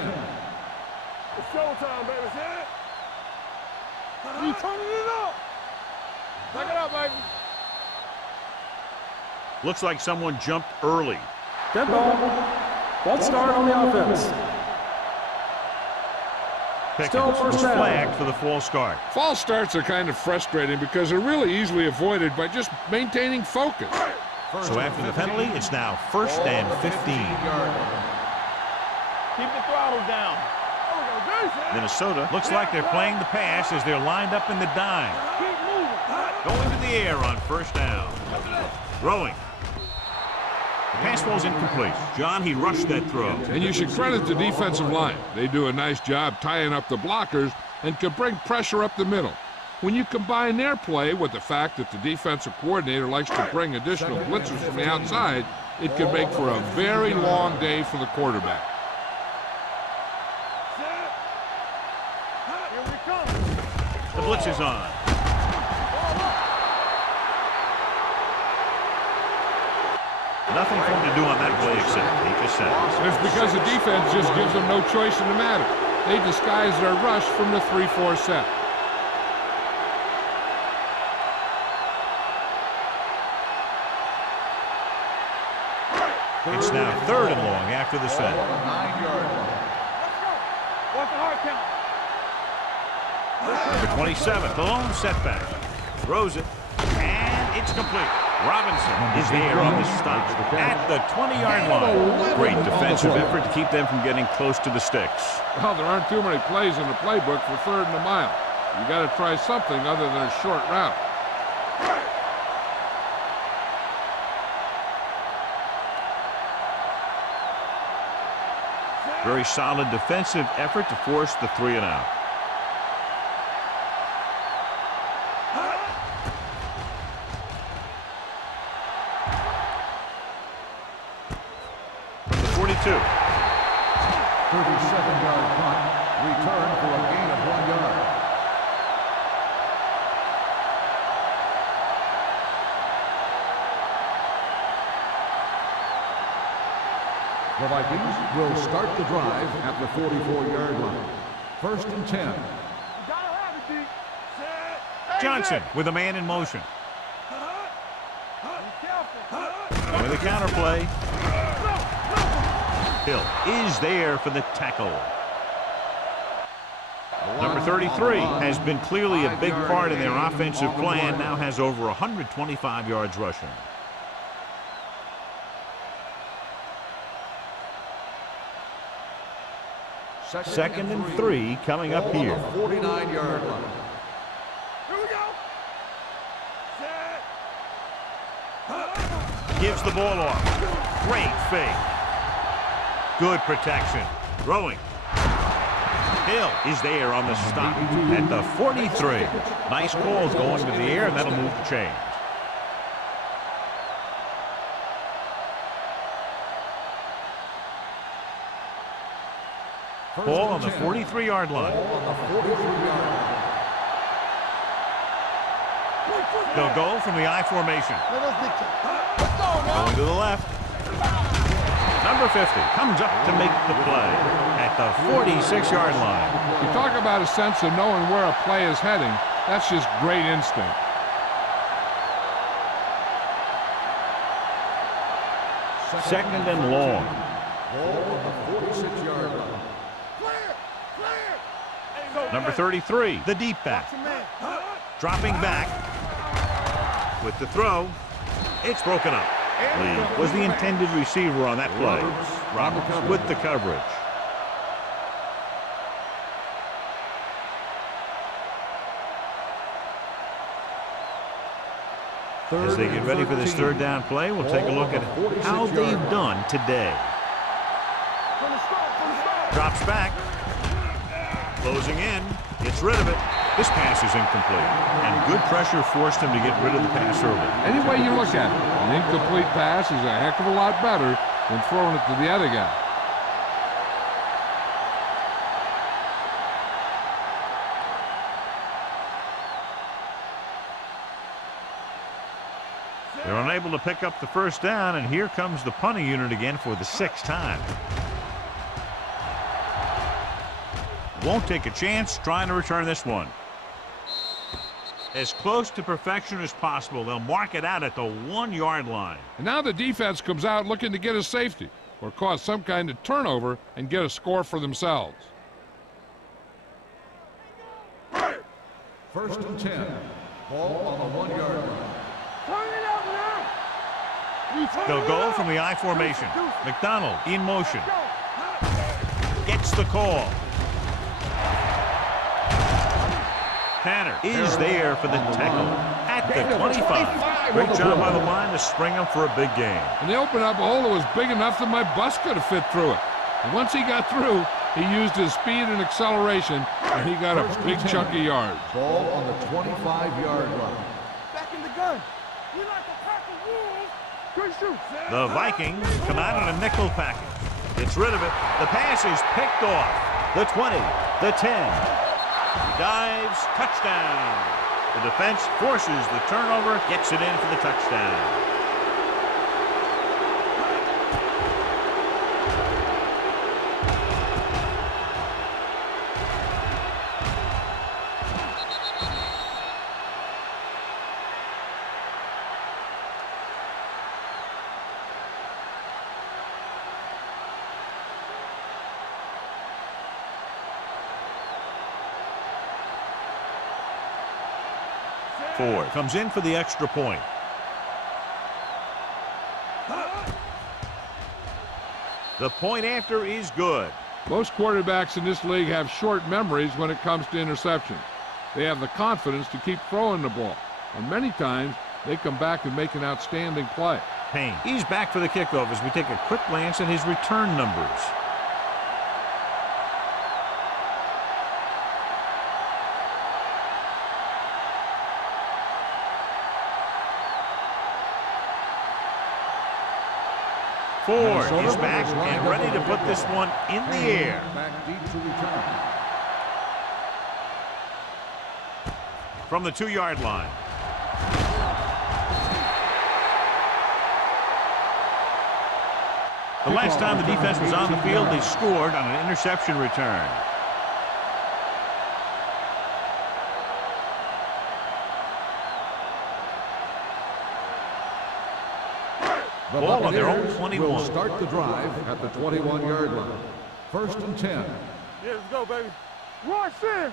It's showtime, baby. You turning it up. Back it up, baby. Looks like someone jumped early. Dead ball. False start on the offense. Still Pickens was first down. flagged for the false start. False starts are kind of frustrating because they're really easily avoided by just maintaining focus. So after the penalty, it's now 1st and 15. Keep the throttle down. Minnesota looks like they're playing the pass as they're lined up in the dime. Keep moving. Going to the air on 1st down. Throwing. The pass ball's incomplete. John, he rushed that throw. And you should credit the defensive line. They do a nice job tying up the blockers and can bring pressure up the middle. When you combine their play with the fact that the defensive coordinator likes to bring additional blitzers from the outside, it can make for a very long day for the quarterback. Here we come. The blitz is on. Nothing for him to do on that play except take a set. It's because the defense just gives them no choice in the matter. They disguise their rush from the 3-4 set. It's now 3rd and long after the set. 9-yard line. What's the hard count? Number 27, the lone setback. Throws it, and it's complete. Robinson is there on the stop at the 20-yard line. Great defensive effort to keep them from getting close to the sticks. Well, there aren't too many plays in the playbook for 3rd and a mile. You got to try something other than a short route. Very solid defensive effort to force the 3 and out. From the 42. 37-yard punt. Return for a gain of 1 yard. The Vikings will start the drive at the 44-yard line. 1st and 10. You gotta have it, D. Set. Johnson with a man in motion. Be careful. With a counterplay. Hill is there for the tackle. Number 33 has been clearly a big part in their offensive plan. Now has over 125 yards rushing. Second and 3 coming up here. 49-yard line. Here we go. Set. Gives the ball off. Great fake. Good protection. Throwing. Hill is there on the stop at the 43. Nice calls going to the air, and that'll move the chains. Ball on the 43-yard line. They'll go from the I formation. Going to the left. Number 50 comes up to make the play at the 46-yard line. You talk about a sense of knowing where a play is heading. That's just great instinct. Second and long. Ball on the 46-yard line. Number 33, the deep back. Dropping back with the throw. It's broken up. Lee was the intended receiver on that play. Roberts with the coverage. As they get ready for this 3rd down play, we'll take a look at how they've done today. Drops back. Closing in. Gets rid of it. This pass is incomplete. And good pressure forced him to get rid of the pass early. Any way you look at it, an incomplete pass is a heck of a lot better than throwing it to the other guy. They're unable to pick up the 1st down, and here comes the punting unit again for the 6th time. Won't take a chance trying to return this one. As close to perfection as possible. They'll mark it out at the 1-yard line. And now the defense comes out looking to get a safety or cause some kind of turnover and get a score for themselves. First and 10. Ball on the 1-yard line. Turn it up now. They'll go from the I formation. McDonald in motion. Gets the call. Tanner is there for the tackle at the 25. Great job by the line to spring him for a big game. And they opened up a hole that was big enough that my bus could have fit through it. And once he got through, he used his speed and acceleration, and he got a big chunk of yards. Ball on the 25-yard line. Back in the gun. You like a pack of wolves. Good shoot. The Vikings come out in a nickel package. Gets rid of it. The pass is picked off. The 20, the 10. He dives, touchdown. The defense forces the turnover, gets it in for the touchdown. Ford comes in for the extra point. The point after is good. Most quarterbacks in this league have short memories when it comes to interceptions. They have the confidence to keep throwing the ball. And many times, they come back and make an outstanding play. Payne, he's back for the kickoff as we take a quick glance at his return numbers. Ford is back and ready to put this one in the air. Back deep to return. From the 2-yard line. The last time the defense was on the field, they scored on an interception return. The Ball on their own Buccaneers 21. will start the drive at the 21-yard line. First and 10. Yeah, let's go, baby. Rush in.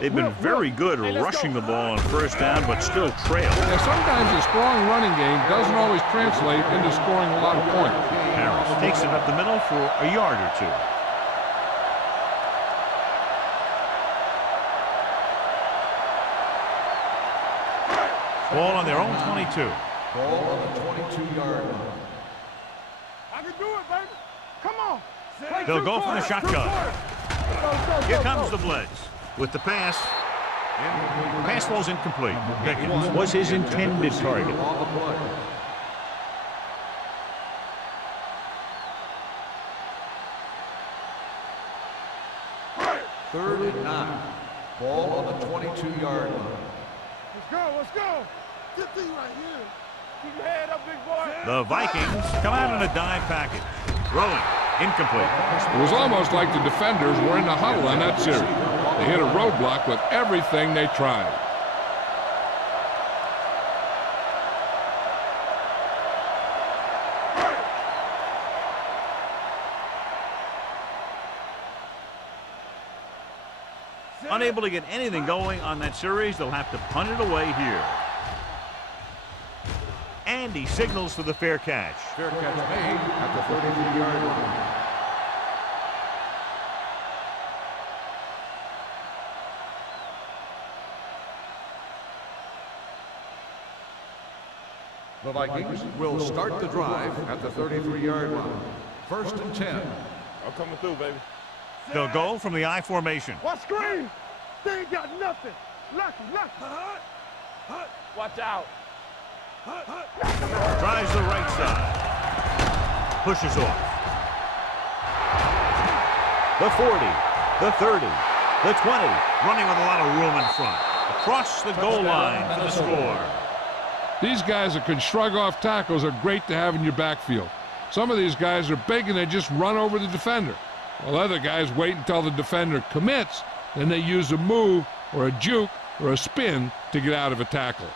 They've been very good rushing the ball on first down, but still trail. Now, sometimes a strong running game doesn't always translate into scoring a lot of points. Harris takes it up the middle for a yard or two. Ball on their own 22. Ball on the 22-yard line. I can do it, baby. Come on. Play They'll two go from the quarters, shotgun. two quarters. Go, Here go, comes go. the blitz with the pass. Pass ball's incomplete. Pickens was his intended target. On the play. Third and 9. Ball on the 22-yard line. Let's go, let's go. Good thing right here. Keep your head up, big boy. The Vikings come out in a dime package. Rolling. Incomplete. It was almost like the defenders were in the huddle on that series. They hit a roadblock with everything they tried. Unable to get anything going on that series, they'll have to punt it away here. And he signals for the fair catch. Fair catch made at the 33-yard line. The Vikings will start the drive at the 33-yard line. First and 10. I'm coming through, baby. They'll go from the I formation. Watch screen. They ain't got nothing. Lucky. Watch out. Tries the right side. Pushes off. The 40, the 30, the 20. Running with a lot of room in front. Across the goal line for the score. These guys that can shrug off tackles are great to have in your backfield. Some of these guys are big and they just run over the defender. While other guys wait until the defender commits, then they use a move or a juke or a spin to get out of a tackle.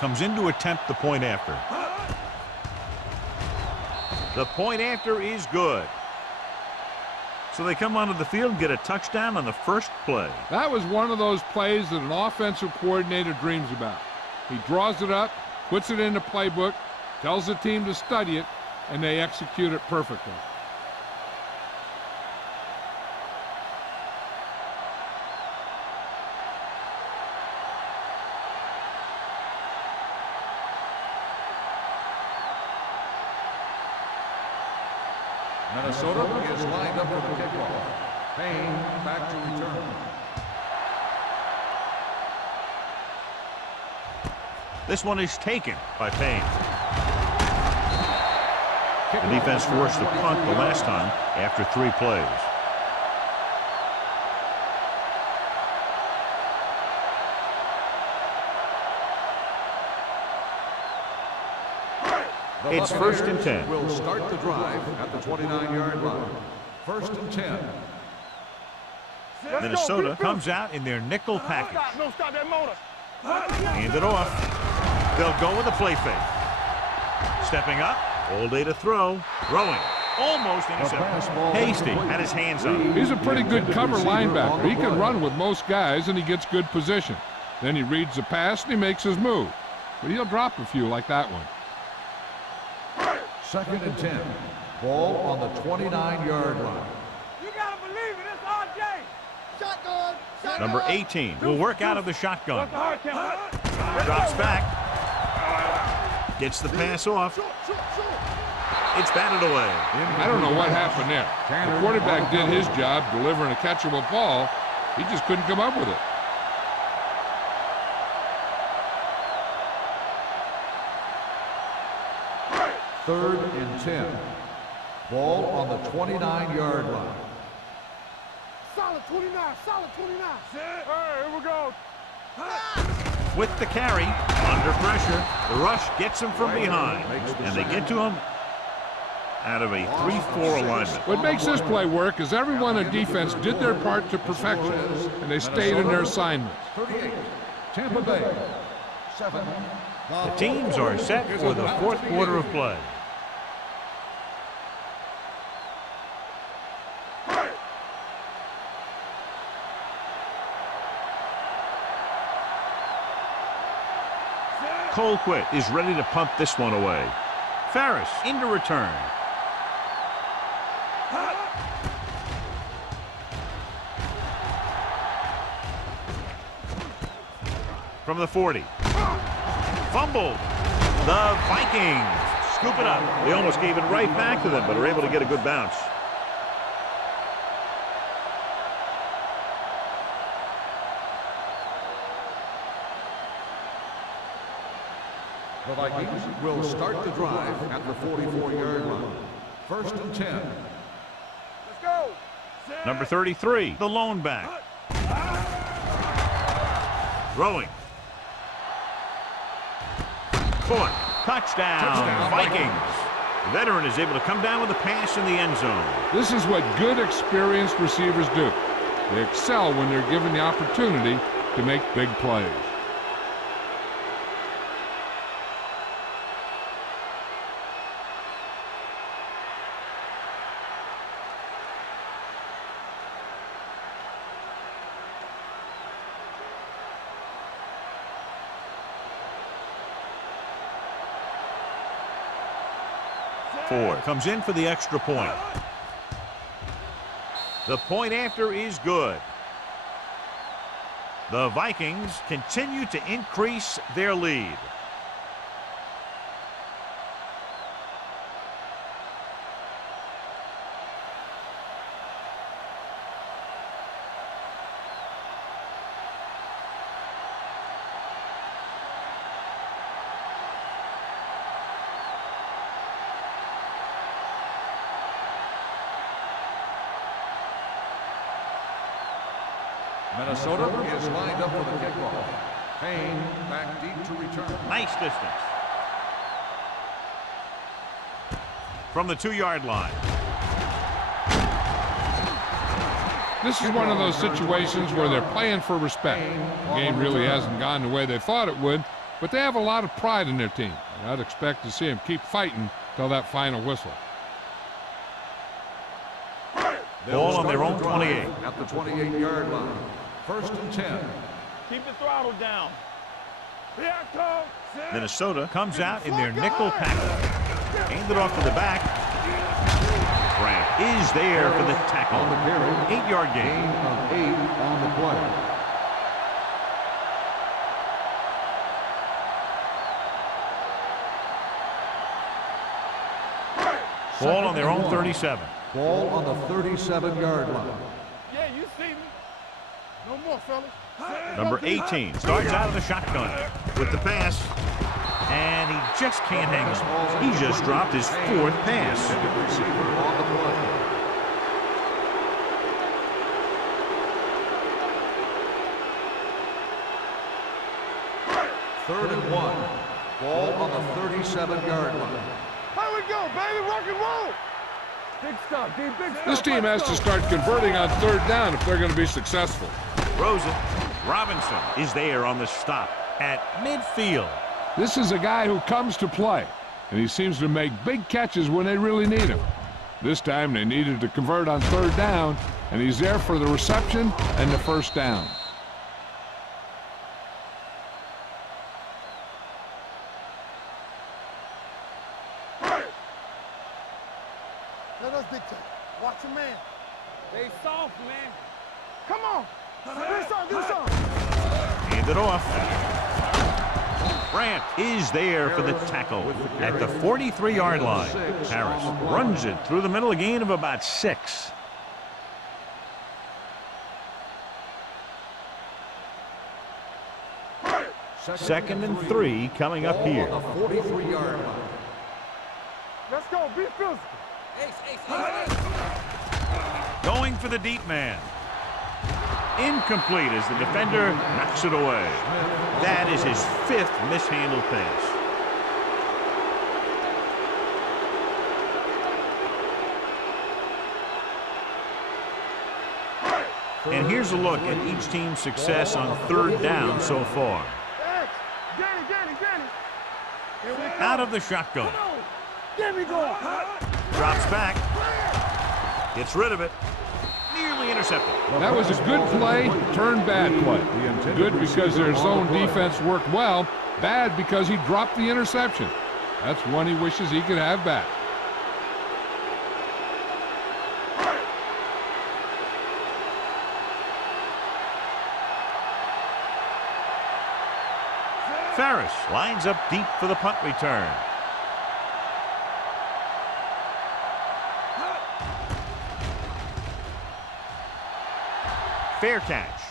Comes in to attempt the point after. The point after is good. So they come onto the field and get a touchdown on the first play. That was one of those plays that an offensive coordinator dreams about. He draws it up, puts it in the playbook, tells the team to study it, and they execute it perfectly. Minnesota is lined up for the kickoff. Payne back to return. This one is taken by Payne. The defense forced the punt the last time after 3 plays. It's 1st and 10. Will start the drive at the 29-yard line. 1st and 10. Minnesota comes out in their nickel package. No, stop that motor. Hand it off. They'll go with a play fake. Stepping up. All day to throw. Throwing. Almost intercepted. Hasty had his hands up. He's a pretty good cover linebacker. He can run with most guys, and he gets good position. Then he reads the pass, and he makes his move. But he'll drop a few like that one. 2nd and 10. Ball on the 29-yard line. You gotta believe it. It's our day. Shotgun. Number 18 will work out of the shotgun. Hard count. Drops back. Gets the pass off. It's batted away. I don't know what happened there. The quarterback did his job delivering a catchable ball. He just couldn't come up with it. Third and 10. Ball on the 29-yard line. Solid 29. Solid 29. Hey, here we go. With the carry, under pressure, the rush gets him from behind, and they get to him out of a 3-4 alignment. What makes this play work is everyone on defense did their part to perfection, and they stayed in their assignments. 38. Tampa Bay. 7. The teams are set for the 4th quarter of play. Colquitt is ready to punt this one away. Ferris into return. From the 40. Fumbled. The Vikings scoop it up. They almost gave it right back to them, but are able to get a good bounce. The Vikings will start the drive at the 44-yard line. 1st and 10. Let's go. Number 33, the lone back. Throwing. Caught. Touchdown, Vikings. The veteran is able to come down with a pass in the end zone. This is what good, experienced receivers do. They excel when they're given the opportunity to make big plays. Ford comes in for the extra point. The point after is good. The Vikings continue to increase their lead. Minnesota is lined up for the kickoff. Payne back deep to return. Nice distance. From the 2-yard line. This is one of those situations where they're playing for respect. The game really hasn't gone the way they thought it would, but they have a lot of pride in their team. And I'd expect to see them keep fighting till that final whistle. Ball on their own 28. At the 28-yard line. 1st and 10. Keep the throttle down. Here I come. Minnesota comes out in their nickel package. Aimed it off to the back. Grant is there for the tackle. On the carry. 8-yard gain. Gain of 8 on the play. Ball on their own 37. Ball on the 37-yard line. Yeah, you see me. No more, fellas. Number 18 starts out of the shotgun with the pass. And he just can't hang on. He just dropped his 4th pass. Receiver on the play. 3rd and 1. Ball on the 37-yard line. Here we go, baby. Rock and roll. Big stuff, dude. Big stuff. This team has to start converting on 3rd down if they're going to be successful. Throws it. Robinson is there on the stop at midfield. This is a guy who comes to play, and he seems to make big catches when they really need him. This time they needed to convert on 3rd down, and he's there for the reception and the 1st down. Let us dictate. Watch your man. Stay soft, man. Come on. Do something. Hand it off. Grant is there for the tackle at the 43-yard line. Harris runs it through the middle, a gain of about 6. Second and 3 coming up here. On the 43-yard line. Let's go. Be physical. Going for the deep man. Incomplete as the defender knocks it away. That is his 5th mishandled pass. And here's a look at each team's success on 3rd down so far. Danny. Here we go. Out of the shotgun. There we go. Drops back. Gets rid of it. Nearly intercepted. That was a good play, turned bad play. Good because their zone defense worked well. Bad because he dropped the interception. That's one he wishes he could have back. Ferris lines up deep for the punt return. Fair catch.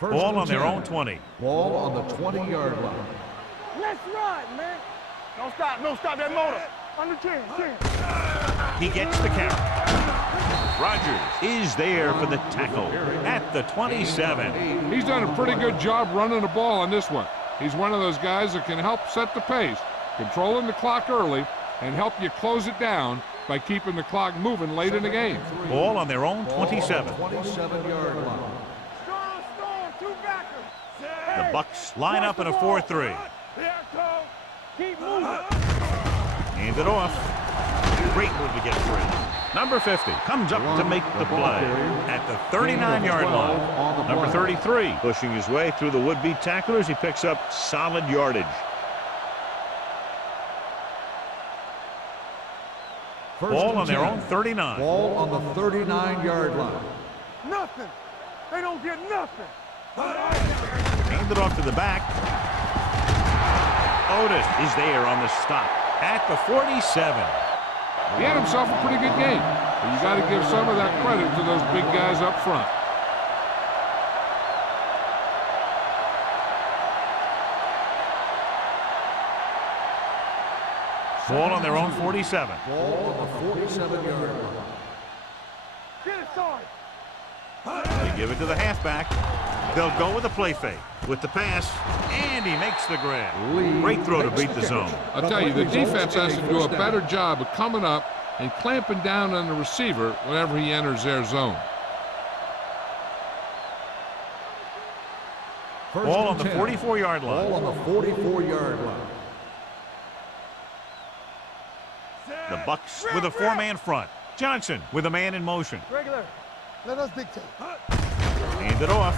Ball on their own 20. Ball on the 20-yard line. Let's ride, man. Don't stop that motor. Under 10. He gets the carry. Rogers is there for the tackle at the 27. He's done a pretty good job running the ball on this one. He's one of those guys that can help set the pace, controlling the clock early, and help you close it down by keeping the clock moving late in the game. Ball on their own 27. 27-yard line. Strong, 2 backers. The Bucks line up in a 4-3. Here I come. Keep moving. Hand it off. Great move to get free. Number 50 comes up to make the play at the 39-yard line. Number 33 pushing his way through the would-be tacklers. He picks up solid yardage. Ball on their own 39. Ball on the 39-yard line. Nothing. They don't get nothing. Hand it off to the back. Otis is there on the stop at the 47. He had himself a pretty good game, but you got to give some of that credit to those big guys up front. Ball on their own 47. Ball on the 47-yard line. Get it, son. They give it to the halfback. They'll go with the play fake. With the pass, and he makes the grab. Great throw to beat the zone. I'll tell you, the defense has to do a better job of coming up and clamping down on the receiver whenever he enters their zone. Ball on the 44-yard line. Ball on the 44-yard line. The Bucs with a four-man front. Johnson with a man in motion. Regular. Let us dictate. Hand it off.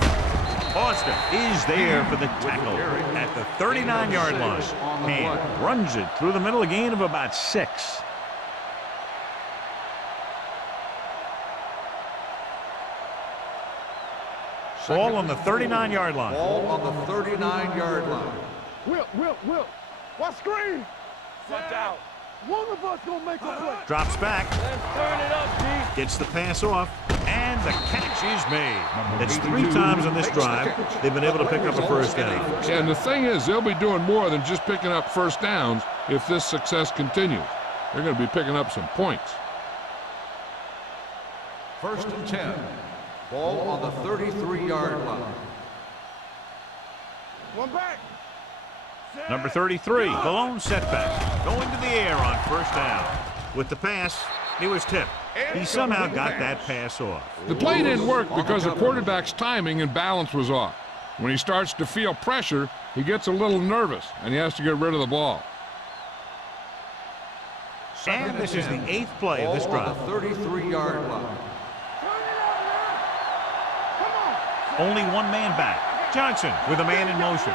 Austin is there for the tackle at the 39-yard line. And runs it through the middle, a gain of about 6. Ball on the 39-yard line. Ball on the 39-yard line. Will. Watch screen. Watch out. One of us gonna make a play. Drops back. Let's turn it up, G. Gets the pass off. And the catch is made. It's 3 times on this drive they've been able to pick up a first down. Yeah, and the thing is, they'll be doing more than just picking up first downs if this success continues. They're going to be picking up some points. 1st and 10. Ball on the 33-yard line. One back. Number 33, the lone setback. Going to the air on first down. With the pass, he was tipped. He somehow got that pass off. The play didn't work because the quarterback's timing and balance was off. When he starts to feel pressure, he gets a little nervous, and he has to get rid of the ball. And this is the 8th play of this drive. Ball on the 33-yard line. Only one man back. Johnson with a man in motion.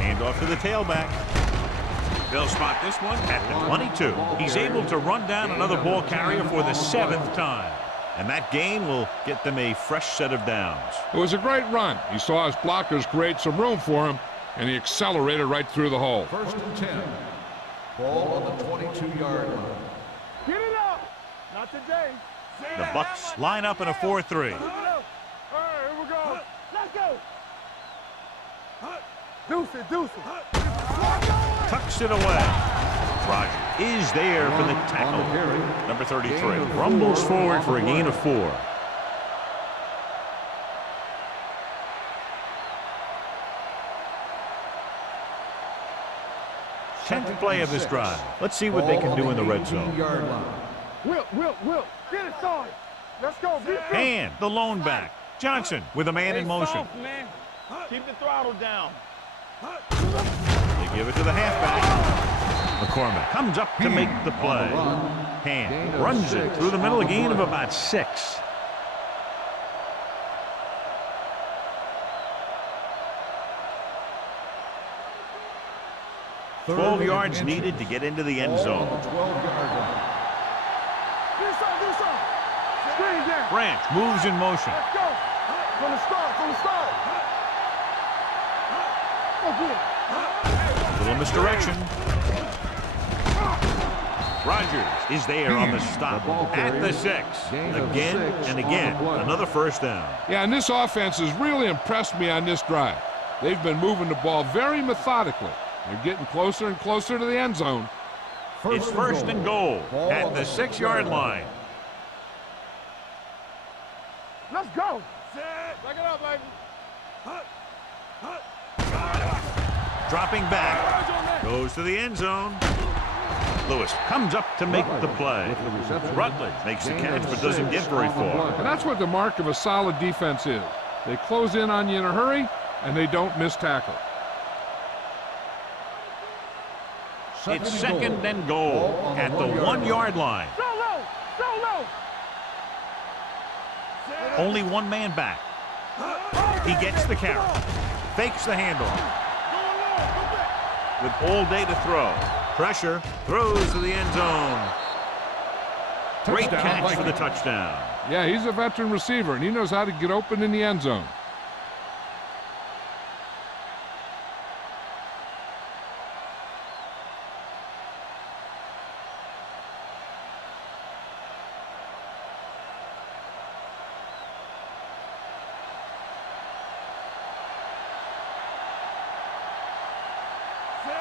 Hand off to the tailback. They'll spot this one at the 22. He's able to run down another ball carrier for the 7th time. And that gain will get them a fresh set of downs. It was a great run. He saw his blockers create some room for him, and he accelerated right through the hole. 1st and 10. Ball on the 22-yard line. Get it up. Not today. The Bucs line up in a 4-3. All right, here we go. Let's go. Deuce it. Tucks it away. Roger is there for the tackle. Number 33 rumbles forward for a gain of 4. Tenth play of this drive. Let's see what they can do in the red zone. Will. Get it, son. Let's go. And the lone back. Johnson with a man in motion. Keep the throttle down. They give it to the halfback. McCormick comes up to make the play. Hand runs it through the middle, a gain of about 6. Twelve yards needed to get into the end zone. Branch moves in motion. Let's go. From the start. Little misdirection. Rogers is there on the stop at the 6. Again and again, another first down. Yeah, and this offense has really impressed me on this drive. They've been moving the ball very methodically. They're getting closer and closer to the end zone. It's 1st and goal at the 6-yard line. Let's go. Back it up, baby. Dropping back, goes to the end zone. Lewis comes up to make the play. Rutledge makes the catch but doesn't get very far. And that's what the mark of a solid defense is. They close in on you in a hurry, and they don't miss tackle. It's 2nd and goal at the 1-yard line. So low. Only one man back. He gets the carry. Fakes the handoff. With all day to throw. Pressure. Throws to the end zone. Great catch for the touchdown. Yeah, he's a veteran receiver, and he knows how to get open in the end zone.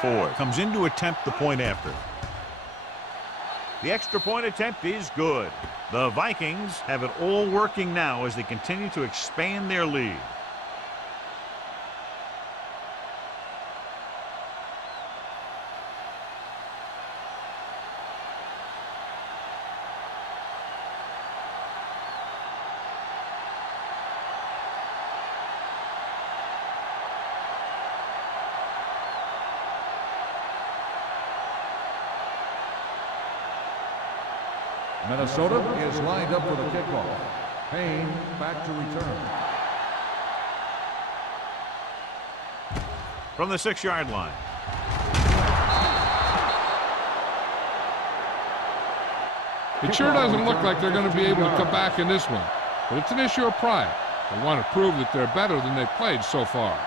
4 comes in to attempt the point after. The extra point attempt is good. The Vikings have it all working now as they continue to expand their lead. Minnesota is lined up for the kickoff. Payne back to return. From the 6-yard line. It sure doesn't look like they're going to be able to come back in this one, but it's an issue of pride. They want to prove that they're better than they've played so far.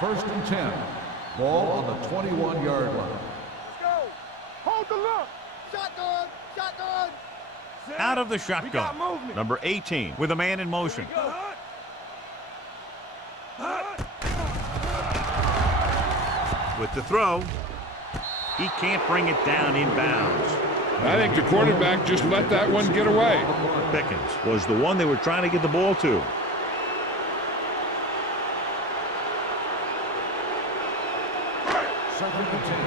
First and 10. Ball on the 21-yard line. Let's go. Hold the look. Shotgun. Shotgun. Out of the We got shotgun. movement. Number 18 with a man in motion. With the throw, he can't bring it down inbounds. I think the quarterback just let that one get away. Pickens was the one they were trying to get the ball to. Second and 10.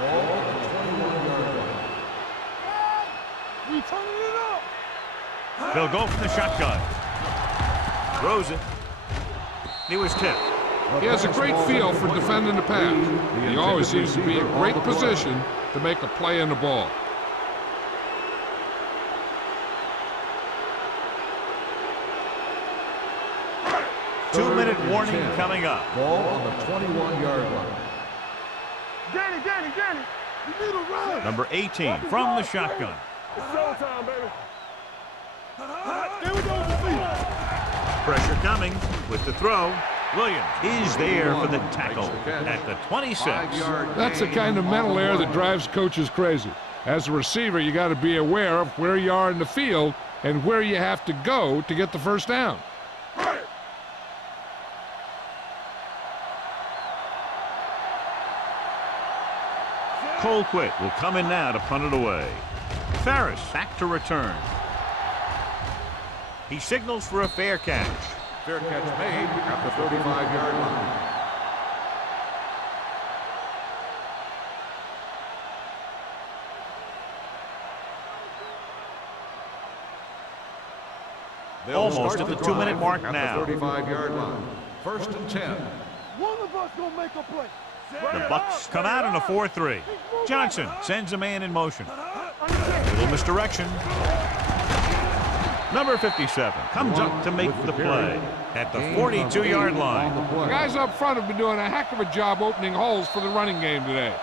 Ball on the 21-yard line. We turning it up. They'll go from the shotgun. Throws it. He was tipped. He has a great feel for defending the pass. He always seems to be in great position to make a play in the ball. Two-minute warning coming up. Ball on the 21-yard line. Danny. You need a run. Number 18 from the shotgun. It's showtime, baby. There we go. Pressure coming with the throw. Williams is there for the tackle at the 26. That's the kind of mental error that drives coaches crazy. As a receiver, you got to be aware of where you are in the field and where you have to go to get the first down. Colquitt will come in now to punt it away. Ferris back to return. He signals for a fair catch. Fair catch made at the 35-yard line. Almost at the 2-minute mark now. At the 35-yard line. First and 10. One of us gonna make a play. The Bucks come out in a 4-3. Johnson sends a man in motion. Little misdirection. Number 57 comes up to make the play at the 42-yard line. The guys up front have been doing a heck of a job opening holes for the running game today.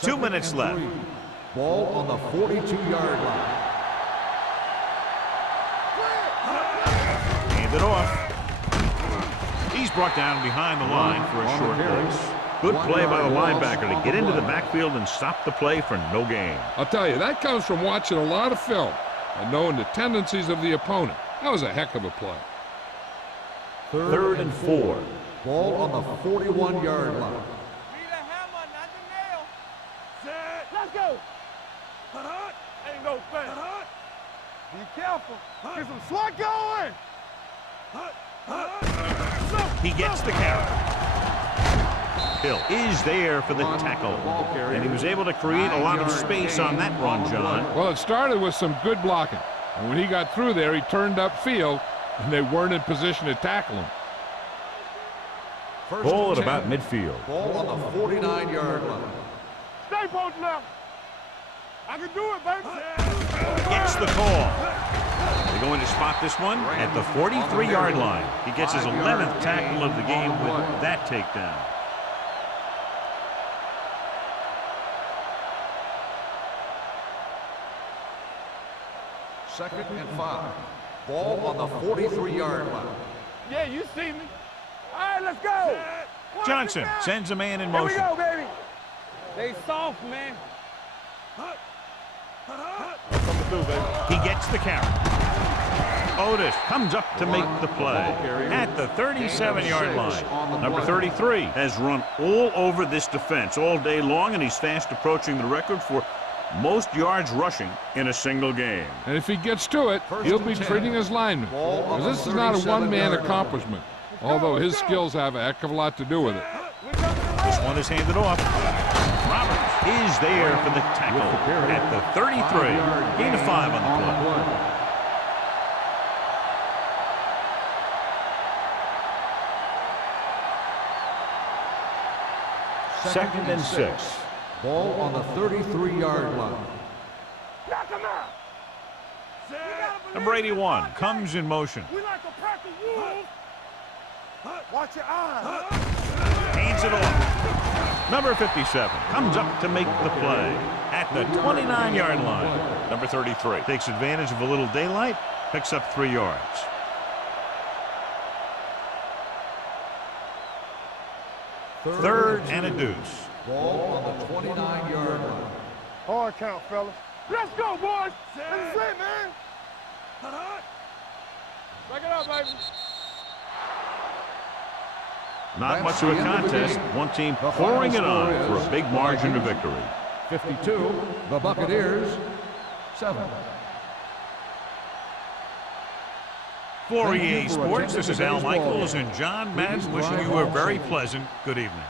Two minutes left. Ball on the 42-yard line. Hand it off. He's brought down behind the line for a short loss. Good play by the linebacker to get into the backfield and stop the play for no gain. I'll tell you, that comes from watching a lot of film and knowing the tendencies of the opponent. That was a heck of a play. Third and 4. Ball on the 41-yard line. Need a hammer, not the nail. Set. Let's go. Ain't no thing. Be careful. Get some swat going. He gets the carry. Hill is there for the tackle. And he was able to create a lot of space on that run, John. Well, it started with some good blocking. And when he got through there, he turned upfield, and they weren't in position to tackle him. Ball at about midfield. Ball on the 49-yard line. Stay posted up. I can do it, baby. Gets the call. They're going to spot this one at the 43-yard line. He gets his 11th tackle of the game with that takedown. Second and 5. Ball on the 43-yard line. Yeah, you see me. All right, let's go. Johnson sends a man in Here we motion. go, baby. They soft, man. He gets the carry. Otis comes up to make the play at the 37-yard line. Number 33 has run all over this defense all day long, and he's fast approaching the record for most yards rushing in a single game. And if he gets to it, he'll be treating his linemen. Because this is not a one-man accomplishment, although his skills have a heck of a lot to do with it. This one is handed off. Roberts is there for the tackle at the 33. Gain of 5 on the play. Second and 6. Ball on the 33-yard line. Knock him out. Number 81 comes in motion. We like a pack of wolves. Watch your eyes. Hands it off. Number 57 comes up to make the play at the 29-yard line. Number 33 takes advantage of a little daylight, picks up 3 yards. Third and a deuce. Ball on the 29-yard line. Hard count, fellas. Let's go, boys. This is it, man. Back it up, baby. Not much of a contest. One team pouring it on for a big margin of victory. 52, the Buccaneers, 7. For EA Sports, this is Al Michaels and John Madden wishing you a very pleasant good evening.